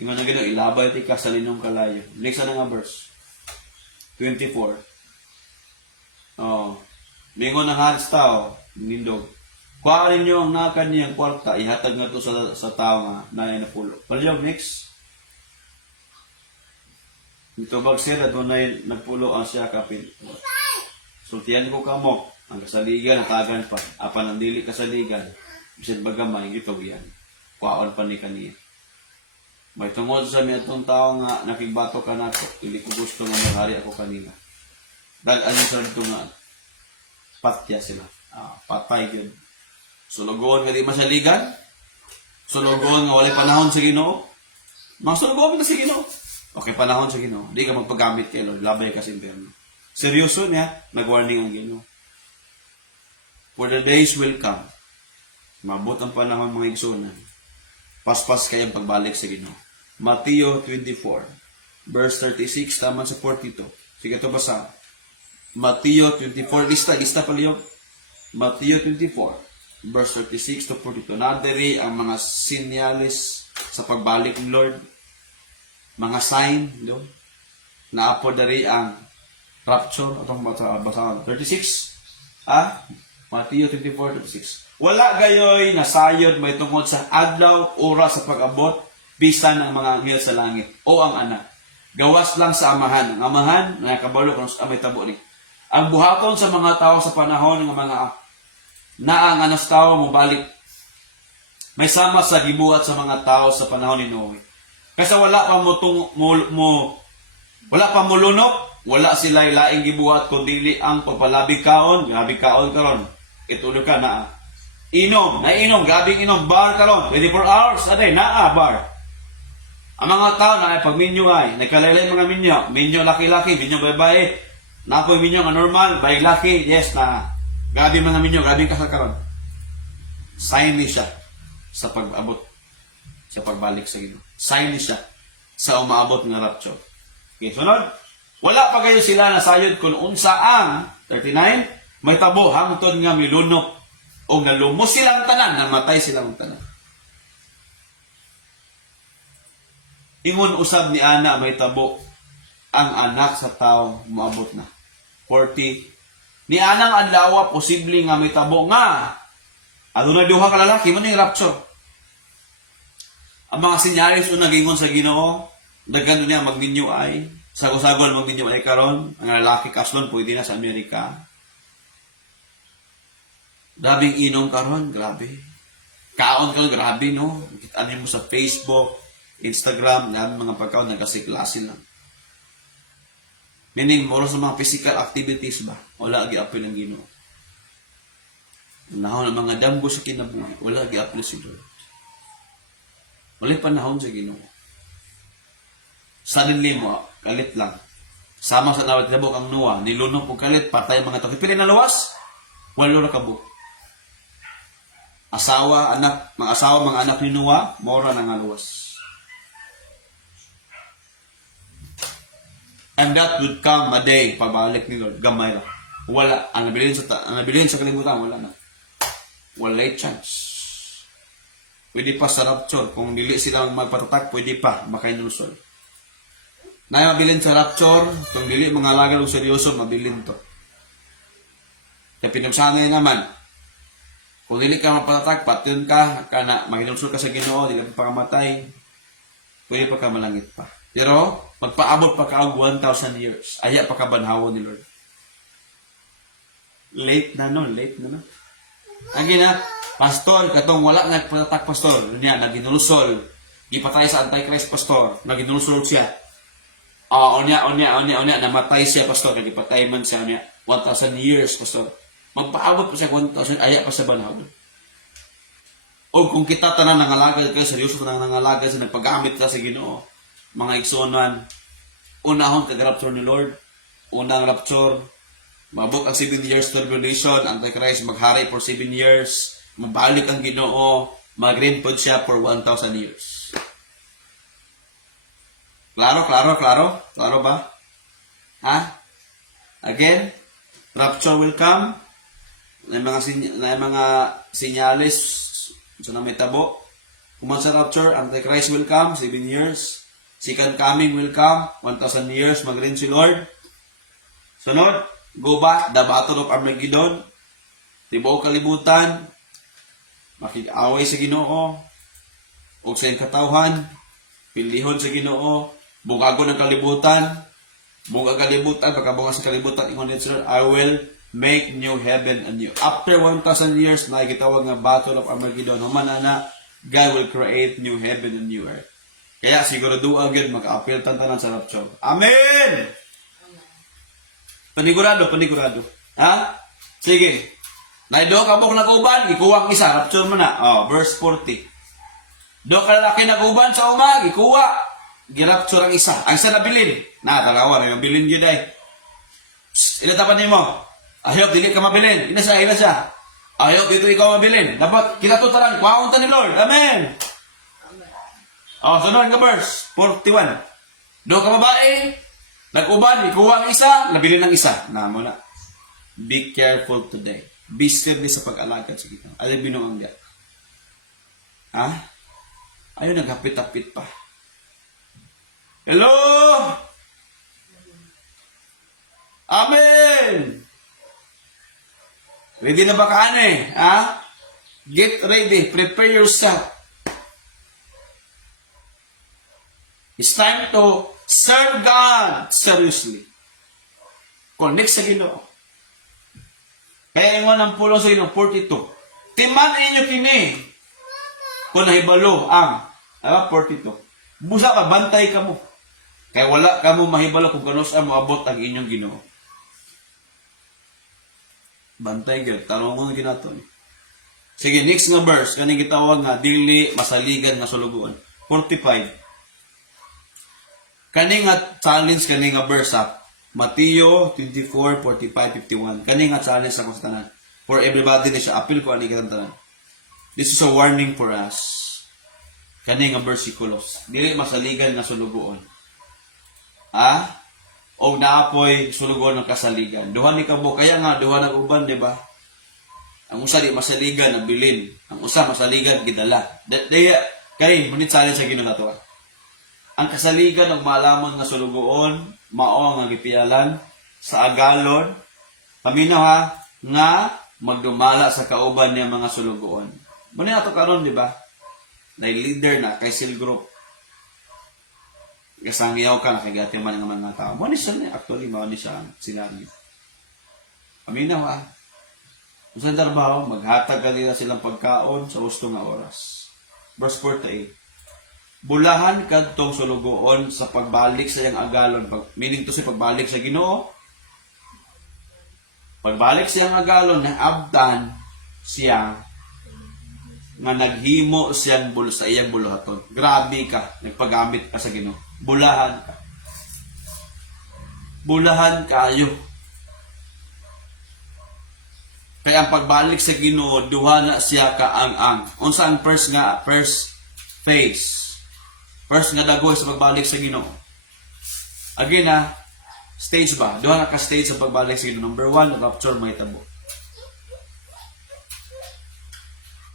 Ingon na Ginoo, ilabay ti ka sa linong kalayo. Next na nga verse. 24. Oh. Mingon ng halis tao, nindog. Kuhaan ninyo ang nakan niyang kwarta, ihatag nga to sa tao nga na napulo. Palyog, next. Ito bag sila, doon na nagpulo ang siya kapin. Sultihan ko kamo, ang kasaligan, natagan pa. Apan ang dili kasaligan, bisan bagamay, ito yan. Kuhaan pa ni kaniya. May tungod sa mga itong tao nga nakigbato ka nato, hindi ko gusto nga maghari ako kanina. Dahil ano sa ito nga, patya sila. Patay yun. Sulugon nga di masaligan. Sulugon nga wala panahon sa Ginoo. Mga sulugon na sa Ginoo. Okay, panahon sa Ginoo. Di ka magpagamit kay Lord. Labay ka sa impyerno. Seryoso niya, nag-warning ang Ginoo. For the days will come. Mabot ang panahon mga igsunan. Paspas kayang pagbalik sa Ginoo. Mateo 24, verse 36, taman sa 42. Sige ito basa. Mateo 24, lista paliyog. Mateo 24, verse 36 to 42. Nadiri ang mga sinyalis sa pagbalik ng Lord. Mga sign, do? Naapo dari ang rapture. Itong basa 36. Mateo 24, 36. Wala gayoy nasayod may tungod sa adlaw, oras sa pag-abot, bisan ng mga anghel sa langit o ang anak. Gawas lang sa amahan. Ang amahan, nakabalo kung sa may tabo ni. Ang buhaton sa mga tao sa panahon ng mga naang anas tao mo balik. May sama sa gibuhat sa mga tao sa panahon ni Noe. Kasi wala pa wala pa mulunok, wala sila laing gibuhat kundi ang pagpalabig kaon, grabe kaon karon. Itulo ka na. Inom, gabing inom, bar karon, 24 hours a day, bar. Ang mga tao na pagminyo ay, nagkalaylay mga minyo laki-laki, minyo babae, napoy minyo nga normal, bay laki, yes na. Grabe mga minyo, grabe kasal karon. Sign ni siya sa pag-abot, sa pagbalik sa Ginoo. Sign ni siya sa umaabot nga rapture. Okay, sunod. Wala pa kayo sila nasayod kung unsa ang 39, may tabo hangtod nga milunok o nalumos silang tanan, namatay silang tanan. Ingon usab ni ana may tabo ang anak sa tao moabot na. 40 ni anang adlaw posible nga may tabo nga aduna duha ka lalaki mo ning rapture. Ang mga sinyalis o nagingon sa Ginoo, daghan niya magminyo ay sagol-sagol magminyo ay karon ang lalaki kaslon pwede na sa Amerika. Grabing inom karon, grabe. Kaon karon, grabe no. Kita mo sa Facebook, Instagram, na mga pagkaon nagasiklase lang. Meaning, moro sa mga physical activities ba? Wala gi-apil ang Ginoo. Nahon ang mga damgo sa kinabuhi, wala gi-apil si Lord. Wala panahon sa Ginoo. Suddenly mo, kalit lang. Sama sa nawat nabok ang Noah, nilunok po kalit, patay mga tao. Pili na lawas, walo na kabuk. Asawa, anak, mga anak ni Noah, mora na nga lawas. And that would come a day, pabalik ni Lord, gamay lang. Wala, ang nabilin sa kalibutan, wala na. Walay chance. Pwede pa sa rapture. Kung dili silang magpatatak, pwede pa makainusol. Na mabilin sa rapture, kung dili mga lagal o seryoso, mabilin to. Kaya pinagsanay naman, kung dili ka mapatatak, patun ka, kana, makinusol ka sa Ginoo, dili ka pakamatay, pwede pa ka malangit pa. Pero, magpaabot pa ka og 1,000 years. Aya pa ka banhawo ni Lord. Late na no. Ang gina, pastor, katong wala nagpatatak pastor, niya, naginulusol, gipatay sa Antichrist pastor, naginulusol siya. Onya, namatay siya pastor, nagipatay man siya niya, 1,000 years pastor. Magpaabot pa siya 1,000, aya pa sa banhawo. O kung kita tanan nangalagad kayo, seryoso tanan nangalagad sa nagpagamit ka sa Ginoo, mga igsonan, unahon kag-rapture ni Lord, unang rapture, mabuk ang 7 years tribulation, Antichrist maghari for 7 years, mabalik ang Ginoo, mag-reimpod siya for 1,000 years. Klaro ba? Ha? Again, rapture will come, may mga sinyalis, so na may tabo, Kung sa rapture, Antichrist will come, 7 years. Second coming will come, 1,000 years, mag-reign si Lord. Sunod, go back, the battle of Armageddon. Tibuok kalibutan, makig-away sa Ginoo, o sa iyong katawhan, pilihon sa Ginoo, bugago ng kalibutan, buga kalibutan, pagkabunga sa kalibutan, ingon ni Lord, I will make new heaven and new. After 1,000 years, nakikitawag nga battle of Armageddon, human na, God will create new heaven and new earth. Kaya siguraduhan yun, mag-appeal tantanan sa rapture. Amen! Panigurado, panigurado. Ha? Sige. Naido ka mo nag-uban, ikuha ang isa, rapture mo na. Verse 40. Do ka lalaki nag-uban sa umag, ikuha. Girapture ang isa. Ang isa nabilin. Talawa na yung bilin yun ay. Ilatapan niyo mo. Ayok, dili ka mabilin. Ina siya. Ayok, dito ikaw mabilin. Dapat kinatutaran, kwaunta ni Lord. Amen! Sunod nga verse, 41. Do ka babae, nag-uban, ikuha ang isa, nabili ng isa. Namo na. Be careful today. Be steady sa pag-alagad sa kita. Alam binong ang diya. Ayaw naghapit-hapit pa. Hello! Amen! Ready na ba ka, ane? Get ready. Prepare yourself. It's time to serve God seriously. Connect sa Ginoo. Kaya ingon ang pulong sa Ginoo, 42. Timan inyo kini. Kung nahibalo ang 42. Busa ka, bantay ka mo. Kaya wala ka mo mahibalo kung kano sa moabot ang inyong Ginoo. Bantay gyud. Tarong ko na ginaton. Sige, next nga verse. Kaning gitawag nga, dili masaligan nga sulugoon. 45. Kani nga challenge, kani nga verse Mateo 24, 45, 51. Kani nga challenge sa kustanan. For everybody na siya. Appeal ko ani katantanan. This is a warning for us. Kani nga versikulos. Dili masaligan nga sulugoon. O naapoy sulugoon ng kasaligan. Duha ni kamo. Kaya nga, duha ng uban, di ba? Ang usa di masaligan na bilin. Ang usa masaligan gidala. Kay, munit challenge sa Ginoo nato. Ang kasaligan ng malaman nga sulugoon, mao nga gipialan sa agalon. Paminaw nga magdumala sa kauban niya mga sulugoon. Muna nato karon, di ba? Na leader na kay cell group. Kasangyaw ka nakigati man ng mga tao. Muna siya na actually mao ni siya sila niyo. Paminaw Kung sa trabaho, maghatag kanila silang pagkaon sa gusto nga oras. Verse 48. Bulahan kadtong sulugoon sa pagbalik sa iyang agalon. Meaning to si pagbalik sa Ginoo. Pagbalik sa iyang agalon, naabdan siya nga naghimo siyang sa iyang buluhaton. Grabe ka, nagpagamit ka sa Ginoo. Bulahan ka. Bulahan kayo. Kaya ang pagbalik sa Ginoo, duha na siya kaang-ang. Unsa ang first phase? First nga dagoy sa pagbalik sa Ginoo. Again stage ba? Duha na ka-stage sa pagbalik sa Ginoo. Number 1, rapture mahitabo.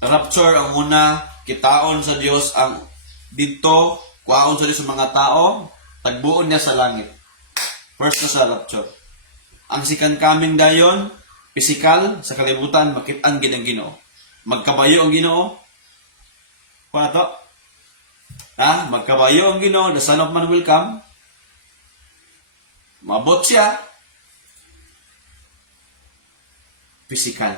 Rapture ang una, kitaon sa Dios ang dito, kuhaon sa Dios sa mga tao, tagbuon niya sa langit. First na sa rapture. Ang second coming dayon, physical, sa kalibutan, makit-an gid ang Ginoo. Magkabayo ang Ginoo. Kuha to? Magkabayo ang Ginoo, the Son of Man will come. Mabot siya. Physical.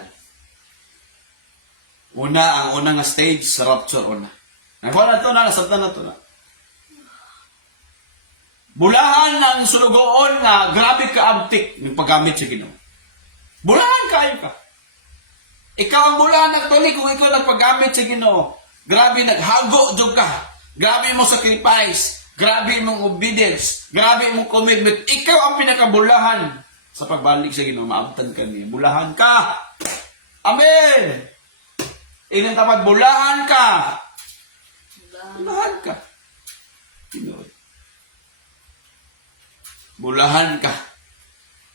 Ang unang stage sa rapture, una. Nagwala to na, nasabtan na to na. Bulahan ang sulugoon nga, grabe ka abtik ng paggamit sa Ginoo. Bulahan kayo ka. Ikaw ang bulahan actually kung ikaw nagpaggamit sa Ginoo. Grabe naghago jud ka. Grabe mong sacrifice. Grabe mong obedience. Grabe mong commitment. Ikaw ang pinakabulahan sa pagbalik sa Ginoo. Maabtan ka niya. Bulahan ka. Amen. Ilang tapat, bulahan ka. Bulahan ka. Bulahan ka.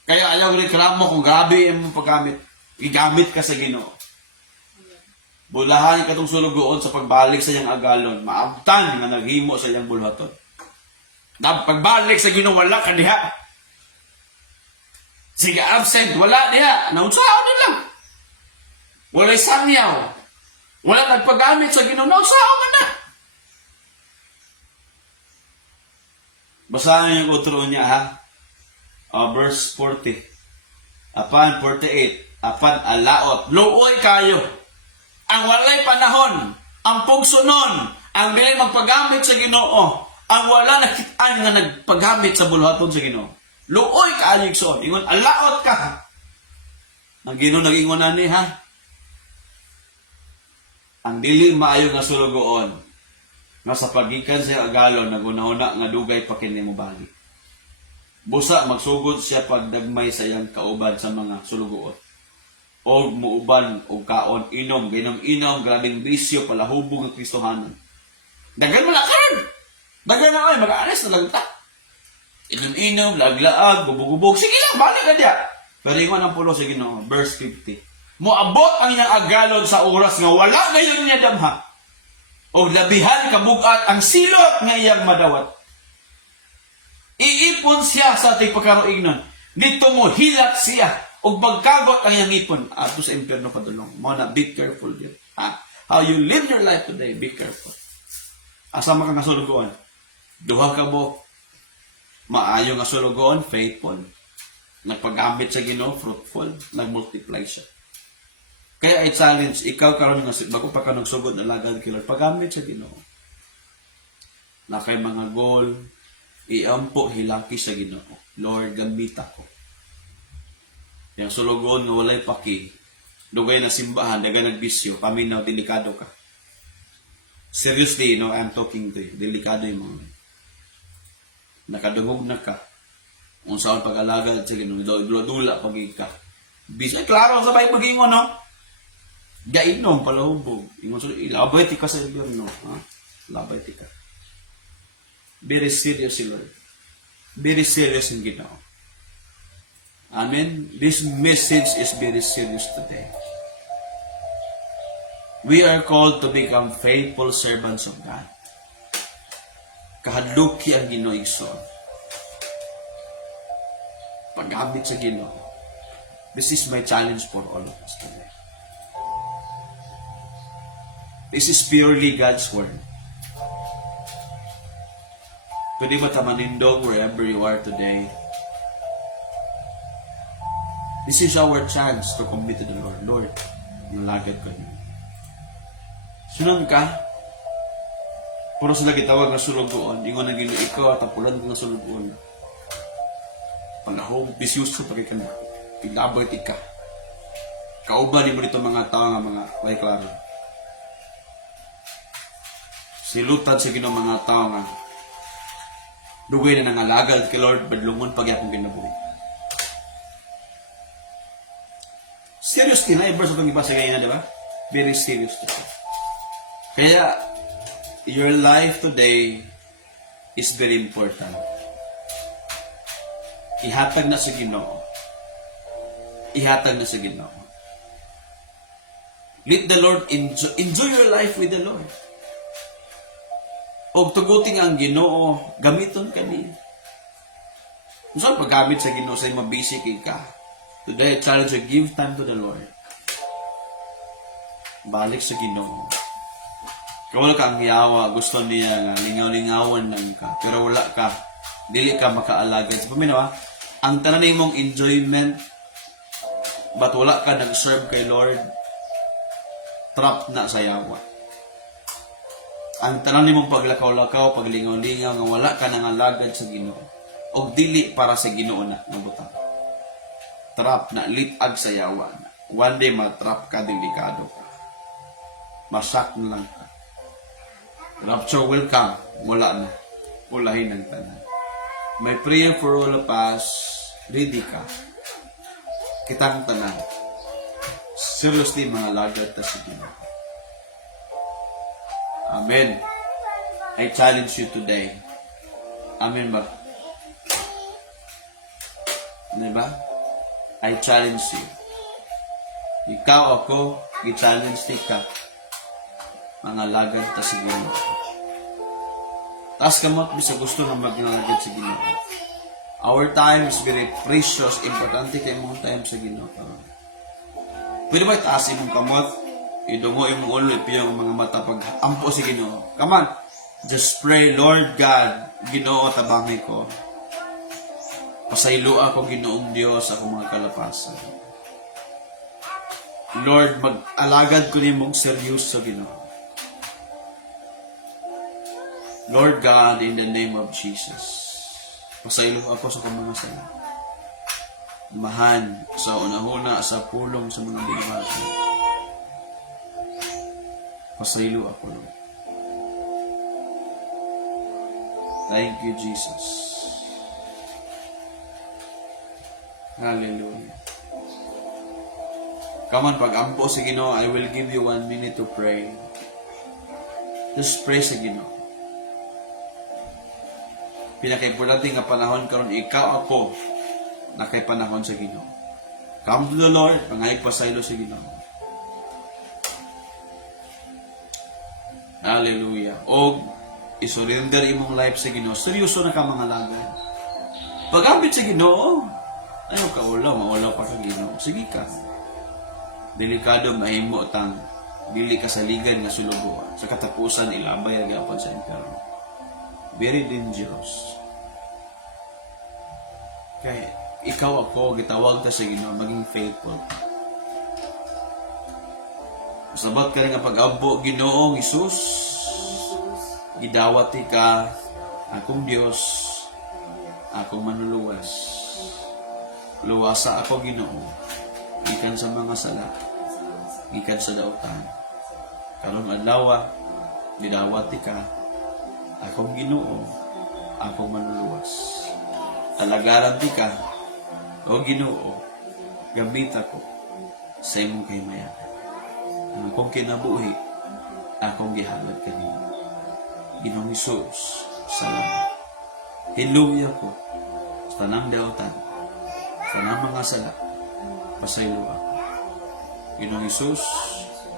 Kaya ayaw reklamo kung grabe ang paggamit. Igamit ka sa Ginoo. Bulahan katong sulugoon sa pagbalik sa iyang agalon. Maabtan nga naghimo sa iyang bulhaton. Na pagbalik sa Ginoo wala ka diha. Sige absent, wala diha. Naunsaon din lang. Wala'y sangyaw. Wala nagpagamit sa Ginoo. Naunsaon man na. Basahin yung utro niya ha. Verse 40. Apan 48. Apan alaot. Luoy kayo. Ang walay panahon, ang pugsunon, ang dili magpagamit sa Ginoo, ang wala nakitaan nga nagpagamit sa bulhaton sa Ginoo. Luoy ka aligson, ingon alaot ka. Ang Ginoo nag-ingon ani ha. Ang dili maayo nga sulugoon nga sa pagikan sa agalon naguna-una nga dugay pa kini mo bali. Busa magsugod siya pagdagmay sa iyang kauban sa mga sulugoon. O muuban o kaon inom ginom-inom grabing bisyo palahubog ng Kristohanon. Dagan mo na karon. Dagan na ay mag-anes na lang ta. Inom-inom laglaag bubog-bubog sige lang balik na dia. Pero ingon ang pulo sa Ginoo verse 50. Moabot ang iyang agalon sa oras nga wala gayon niya damha. O labihan kabugat ang silot nga iyang madawat. Iipon siya sa ating pagkaroignon. Dito mo hilat siya o magkagot ang iyang ipon ato sa impyerno padulong. Mo na be careful din. How you live your life today, be careful. Asa ka nga sulugoon? Duha ka mo maayo nga sulugoon, faithful. Nagpagamit sa Ginoo, fruitful, nagmultiply siya. Kaya I challenge ikaw karon nga bago pa ka nagsugod na lagad killer paggamit sa Ginoo. Na kay mga goal, iampo hilaki sa Ginoo. Lord, gamit ako. Yang sulugon nga walay paki, dugay na simbahan, daga nagbisyo, paminaw, delikado ka. Seriously, I'm talking to you. Delikado yung mga. Nakadungog na ka. Kung saan pag-alaga at sige, dula pag ka. Bisyo, klaro sa bahay mag-ingon, no? Gainom, palahubog. Ingon sa ilabay tika sa ibirno. Labay tika. Very serious si Lord. Very serious in Ginoo. Amen. This message is very serious today. We are called to become faithful servants of God. Kahadluki ang Ginoo igsoon. Paggamit sa Ginoo. This is my challenge for all of us today. This is purely God's word. Pwede mo tamanindog wherever you are today. This is our chance to commit to the Lord. Lord, nalagad ko niyo. Sunod ka, puro sila gitawag na sulugoon. Ingon na Ginoo ikaw at apulan ko na sulugoon. Panahong bisyuso pa ka na. Pilabay tika. Kauban mo dito mga tao nga mga way klaro. Silutan sa Ginoo mga tao nga. Dugay na nangalagad kay Lord, badlungon pag akong kinabuhi. Serious din, verse itong ibasa ganyan, di ba? Very serious to say. Kaya, your life today is very important. Ihatag na sa Ginoo. Ihatag na sa Ginoo. Let the Lord enjoy your life with the Lord. O tuguting ang Ginoo, gamiton ka niya. Kung saan paggamit sa Ginoo, sa'yo mabisi ka. Today, I challenge you, give time to the Lord. Balik sa Ginoo. Kawala ka ang hiyawa, gusto niya nga, lingaw-lingawan lang ka, pero wala ka, dili ka makaalagad. Sa paminawa, ang tanan mong enjoyment, but wala ka nag-serve kay Lord, trap na sa yawa. Ang tanan mong paglakaw-lakaw, paglingaw-lingaw, nga wala ka nangalagad sa Ginoo. O dili para sa Ginoo na nabutang. Trap na litag sa yawa na. One day matrap ka, delikado ka. Masak na lang ka. Rapture will come. Wala na. Ulahin ang tanan. My prayer for all of us, ready ka. Kitang tanan. Seriously, mga lagad na sa Ginoo. Amen. I challenge you today. Amen ba? Diba? I challenge you. Ikaw ako, i-challenge ka. mga lagad ta sa Ginoo. Tas kamot bisa gusto nga maglagad sa Ginoo. Our time is very precious, importante kay mong time sa Ginoo. Pwede ba itaas imong kamot? Idungo imong ulo, ipiyang mga mata pag ampo sa Ginoo. Come on. Just pray, Lord God, Ginoo tabangay ko. Pasaylo ako Ginoong Dios ako mga kalapasan. Lord, mag-alagad ko nimong seryoso Ginoo. Lord God, in the name of Jesus, pasaylo ako sa akong mga sala. Mahan sa una-una sa pulong sa mga binabasa. Pasaylo ako, Lord. Thank you, Jesus. Hallelujah. Come on, pag ampo sa Ginoo, I will give you 1 minute to pray. Just pray sa Ginoo. Pinaka-importante nga panahon karon ikaw ako nakay panahon sa Ginoo. Come to the Lord, pangayag pasaylo sa Ginoo. Hallelujah. O isurrender imong life sa Ginoo. Seryoso na ka mga lagay. Pag-ambit sa Ginoo, ayaw ka maulaw pa sa Ginoo. Sige ka. Delikado mahimo tang dili kasaligan nga sulugo. Sa katapusan ilabay gyapon sa impyerno. Very dangerous. Kaya ikaw ako gitawag ta sa Ginoo maging faithful. Sabat ka nga pag-ampo Ginoong Hesus, gidawati ka akong Dios, akong manluluwas. Luwasa ako Ginoo, gikan sa mga sala, gikan sa dautan. Karong adlaw, gidawati ka akong Ginoo, akong manluluwas. Talagaran ti ka, o Ginoo, gamit ako sa imong kaymayan. Ang akong kinabuhi, akong gihalad kanina. Ginoong Hesus, salamat. Hiluya ko sa tanang dautan, sa tanang mga sala, pasaylo ako. Ginoong Hesus,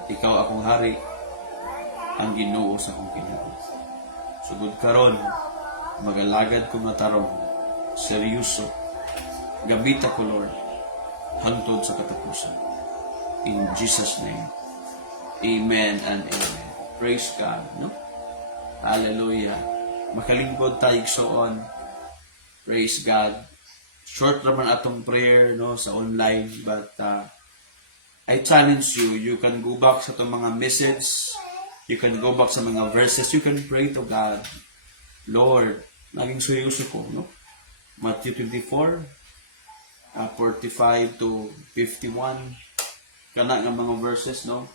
ikaw akong hari, ang Ginoo sa akong kinabuhi. Sugod karon, mag-alagad ko na tarong, seryoso, gabit ako Lord, hangtod sa katapusan. In Jesus' name, amen and amen. Praise God, no? Hallelujah. Makalingkod tayo igsoon. Praise God. Short naman atong prayer, no, sa online, but I challenge you, you can go back sa itong mga message, you can go back sa mga verses, you can pray to God. Lord, naging seryoso ko, no? Matthew 24, 45 to 51, kana nga mga verses, no?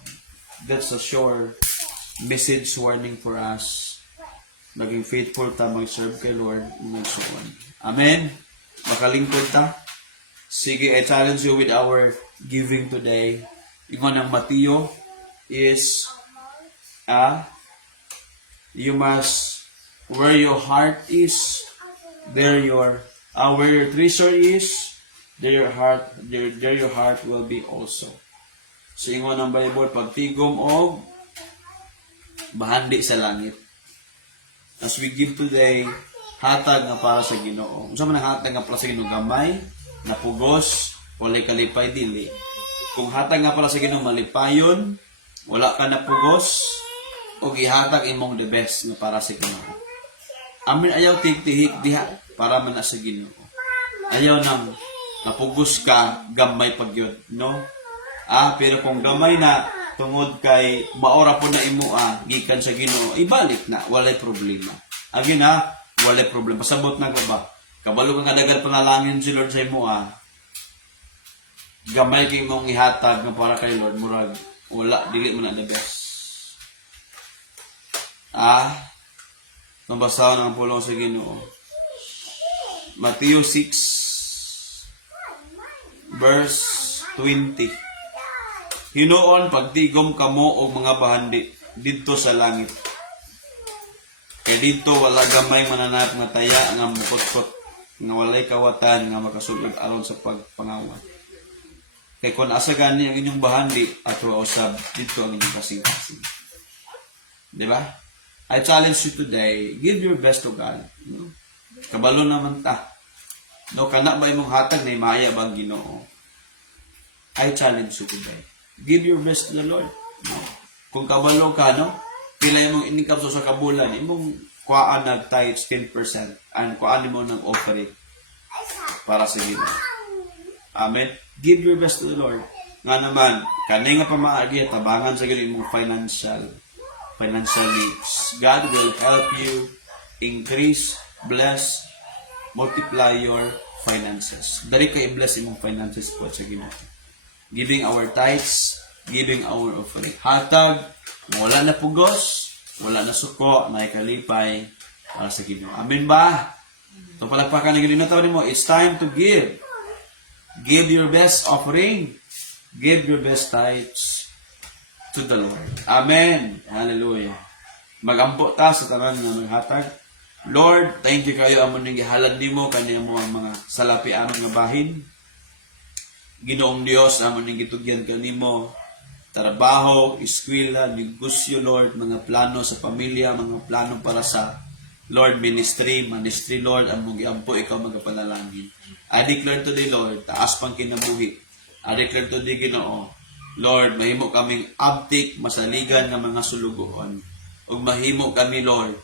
That's a sure message warning for us. Naging faithful ta mag-serve kay Lord, magsuon. Amen? Makalingkod ta? Sige, I challenge you with our giving today. Ingon ng Mateo is, you must, where your heart is, there your, where your treasure is, there your heart will be also. So, ingon ng Bible, pagtigom o bahandi sa langit. As we give today, hatag nga para sa Ginoo. Unsa man ang hatag nga para sa Ginoo? Gamay, napugos, walay kalipay dili. Kung hatag nga para sa Ginoo malipayon, wala ka napugos, o gihatag imong the best nga para sa Ginoo. Amin ayaw tihik diha para man sa Ginoo. Ayaw nang napugos ka, gamay pagyod, no? Pero kung gamay na tungod kay maora po na imo gikan sa Ginoo, ibalik na, walay problema. Agi na, walay problema. Pasabot na ko ba? Kabalo kang kadagal panalangin si Lord sa imo gamay kay mong ihatag nga para kay Lord, murag wala, dili mo na the best. Nabasa ng pulong sa Ginoo. Matthew 6 verse 20. Hinuon pagtigom kamo og mga bahandi didto sa langit. Kay didto wala gamay mananap nga taya nga mukotkot nga walay kawatan nga makasulod aron sa pagpangawat. Kay kun asa gani ang inyong bahandi at usab didto ang inyong kasing-kasing. Di ba? I challenge you today, give your best to God. No? Kabalo naman ta. No, kana ba imong hatag na maya bang Ginoo? I challenge you today. Give your best to the Lord. No? Kung kabalo ka, no? Pila imong income sa kabulan, imong kuhaan nag tithes 10% and kuhaan mo ng offering para sa Ginoo. Amen. Give your best to the Lord. Nga naman, kanay nga pamaagi, tabangan sa ganun imong financial needs. God will help you increase, bless, multiply your finances. Dari ka i-bless imong finances po sa Ginoo. Giving our tithes, giving our offering. Hatag, wala na pugos, wala na suko, may kalipay para sa Ginoo. Amen ba? Ito palagpakan ng Ginoo tawag mo, it's time to give. Give your best offering. Give your best tithes to the Lord. Amen. Hallelujah. Magampo ta sa tanan nga maghatag. Lord, thank you kayo amon ning gihalad nimo kaniya mo ang mga salapi amon nga bahin. Ginoong Dios amon ning gitugyan kanimo trabaho, eskwela, negosyo, Lord, mga plano sa pamilya, mga plano para sa Lord ministry, Lord, among giampo ikaw magapanalangin. I declare today, Lord, taas pang kinabuhi. I declare today, Ginoo, Lord, mahimo kaming abtik, masaligan nga mga sulugoon. Ug mahimo kami, Lord,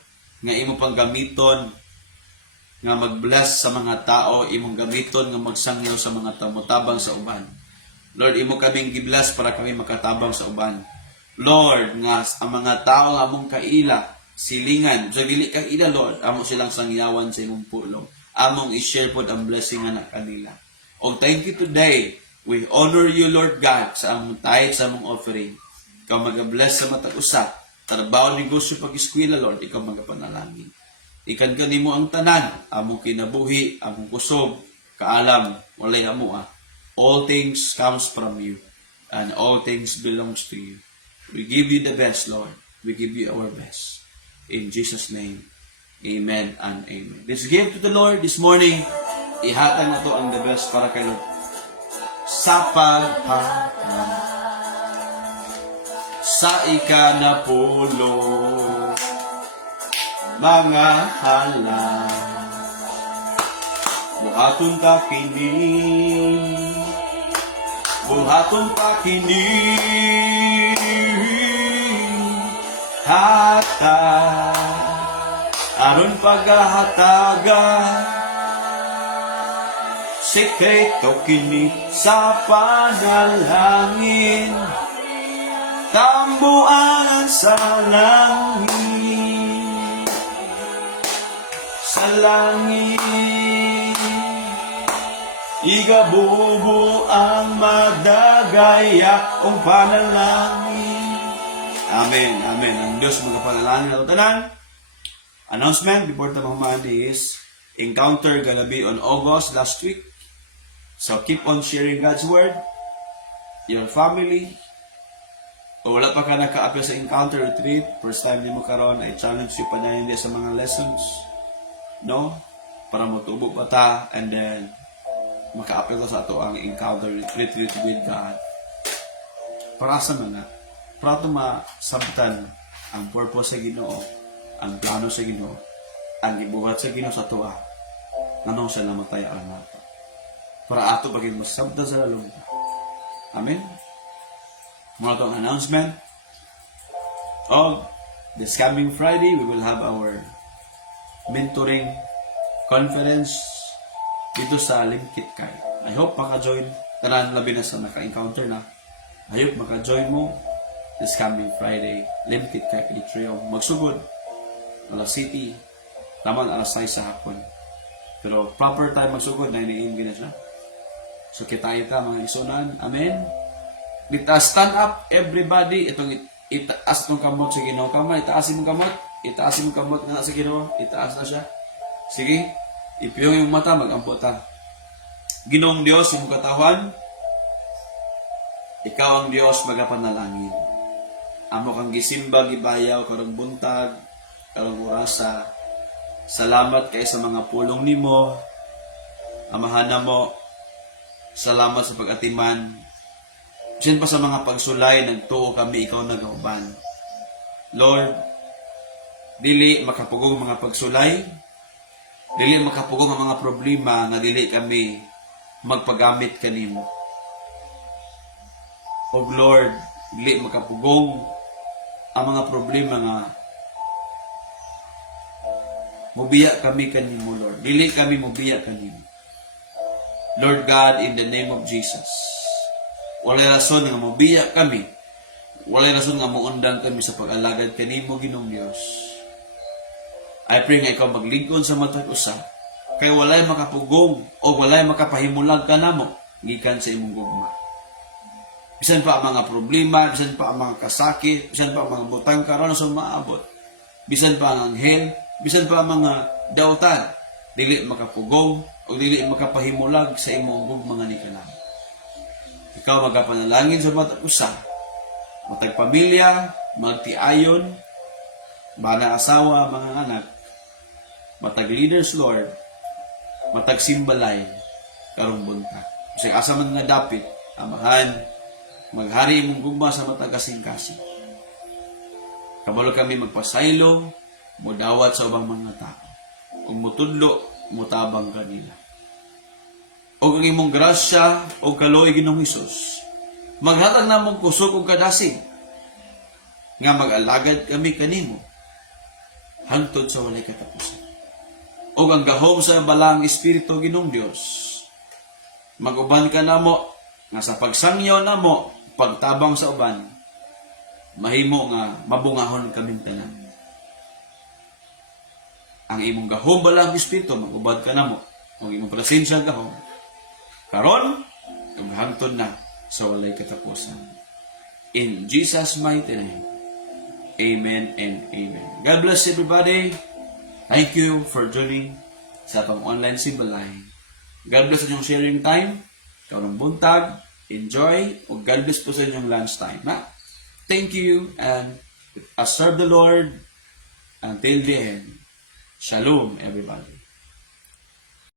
nga imo pang gamiton nga mag-bless sa mga tao, imong gamiton nga magsangyaw sa mga tamotabang sa uban. Lord, imo kaming gi-bless para kami makatabang sa uban. Lord, nga ang mga tao nga among kaila, silingan, sa dili kang ila, Lord, amo silang sangyawan sa imong pulong. Among i-share pod ang blessing nga na kanila. O thank you today. We honor you, Lord God, sa among tithe, sa among offering. Ikaw mag-bless sa matag usa. Trabaho, negosyo, pag-eskwela, Lord, ikaw magapanalangin. Ikan ka nimo ang tanan, among kinabuhi, among kusog, kaalam, walay amo All things comes from you, and all things belongs to you. We give you the best, Lord. We give you our best. In Jesus' name, amen and amen. Let's give to the Lord this morning. Ihatag na to ang the best para kay Lord. Sa paghatag sa ikanapulo, mga halang buhaton ta kini, buhaton pa kini, hatag aron paghahataga, sekreto kini sa panalangin, tambuan sa langit, sa langit, igabubo ang madagaya ang panalangin. Amen, amen. Ang Diyos magapanalangin na tanan. Announcement before the moment is encounter gonna be on August last week. So keep on sharing God's word. Your family. O wala pa ka naka-apply sa encounter retreat, first time mo karon, I challenge you pa na hindi sa mga lessons. No? Para matubo pa ta and then maka-apply ta sa ato ang encounter retreat with God. Para sa mga para ito masabtan ang purpose sa Ginoo, ang plano sa Ginoo, ang ibuhat sa Ginoo sa tuwa, nanong siya namatayaan nato. Para ato paging masabtan sa lalong. Amen? Mga itong announcement. This coming Friday, we will have our mentoring conference dito sa Limkitkay. I hope maka-join. Tanan labi na sa naka-encounter na. I hope maka-join mo this coming Friday. Limkitkay Atrium. Magsugod. Alas City. Taman alas 6 sa hapon. Pero proper time magsugod. 9 AM gina siya. So kita mga isunan. Amen. Stand up everybody. Itong itaas itong kamot sa Ginoo. Kamay, itaasin mong kamot. Itaasin mong kamot na sa Ginoo. Itaas na siya. Sige. Ipiyong yung mata, mag-ampo ta. Ginoong Diyos, yung katawan. Ikaw ang Diyos, magapanalangin. Amo kang gisimba, gibayaw, karong buntag, karong orasa. Salamat kay sa mga pulong nimo. Amahan na mo. Salamat sa pag-atiman. Diyan pa sa mga pagsulay, nagtuo kami, ikaw nagauban. Lord, dili makapugong mga pagsulay, dili makapugong ang mga problema nga dili kami magpagamit kanimo. O Lord, dili makapugong ang mga problema nga mubiya kami kanimo, Lord. Dili kami mubiya kanimo. Lord God, in the name of Jesus, walay rason nga mubiya kami. Walay rason nga muundang kami sa pag-alagad kanimo, Ginoong Dios. I pray nga ikaw magligon sa matag usa, kay walay makapugong o walay makapahimulag kanamo gikan sa imong gugma. Bisan pa ang mga problema, bisan pa ang mga kasakit, bisan pa ang mga butang karon sa maabot, bisan pa ang anghel, bisan pa ang mga dautan, dili makapugong o dili makapahimulag sa imong gugma nga ni kanamo. Ikaw magapanalangin sa matag usa, matag pamilya, magtiayon, bana asawa, mga anak, matag leaders, Lord, matag simbalay, karong buntag. Kasi asa man nga dapit, amahan, maghari imong gugma sa matag kasing-kasing. Kabalo kami magpasaylo, mudawat sa ubang mga tao. Kung mutudlo, mutabang kanila. O ang imong grasya, o kaloy Ginoong Hesus, maghatag na mong kusog o kadasig, nga mag-alagad kami kanimo, hangtod sa walay katapusan. O ang gahom sa balang Espiritu Ginoong Dios, mag-uban ka namo, nga sa pagsangyo namo, pagtabang sa uban, mahimo nga mabungahon kaming tanan. Ang imong gahom balang Espiritu, mag-uban ka namo, o imong presensya gahom, karon, ug hangtod na sa walay katapusan. In Jesus' mighty name, amen and amen. God bless everybody. Thank you for joining sa atong online simbalay. God bless sa inyong sharing time. Karong buntag, enjoy, o God bless po sa inyong lunch time. Ha? Thank you, and serve the Lord until the end. Shalom, everybody.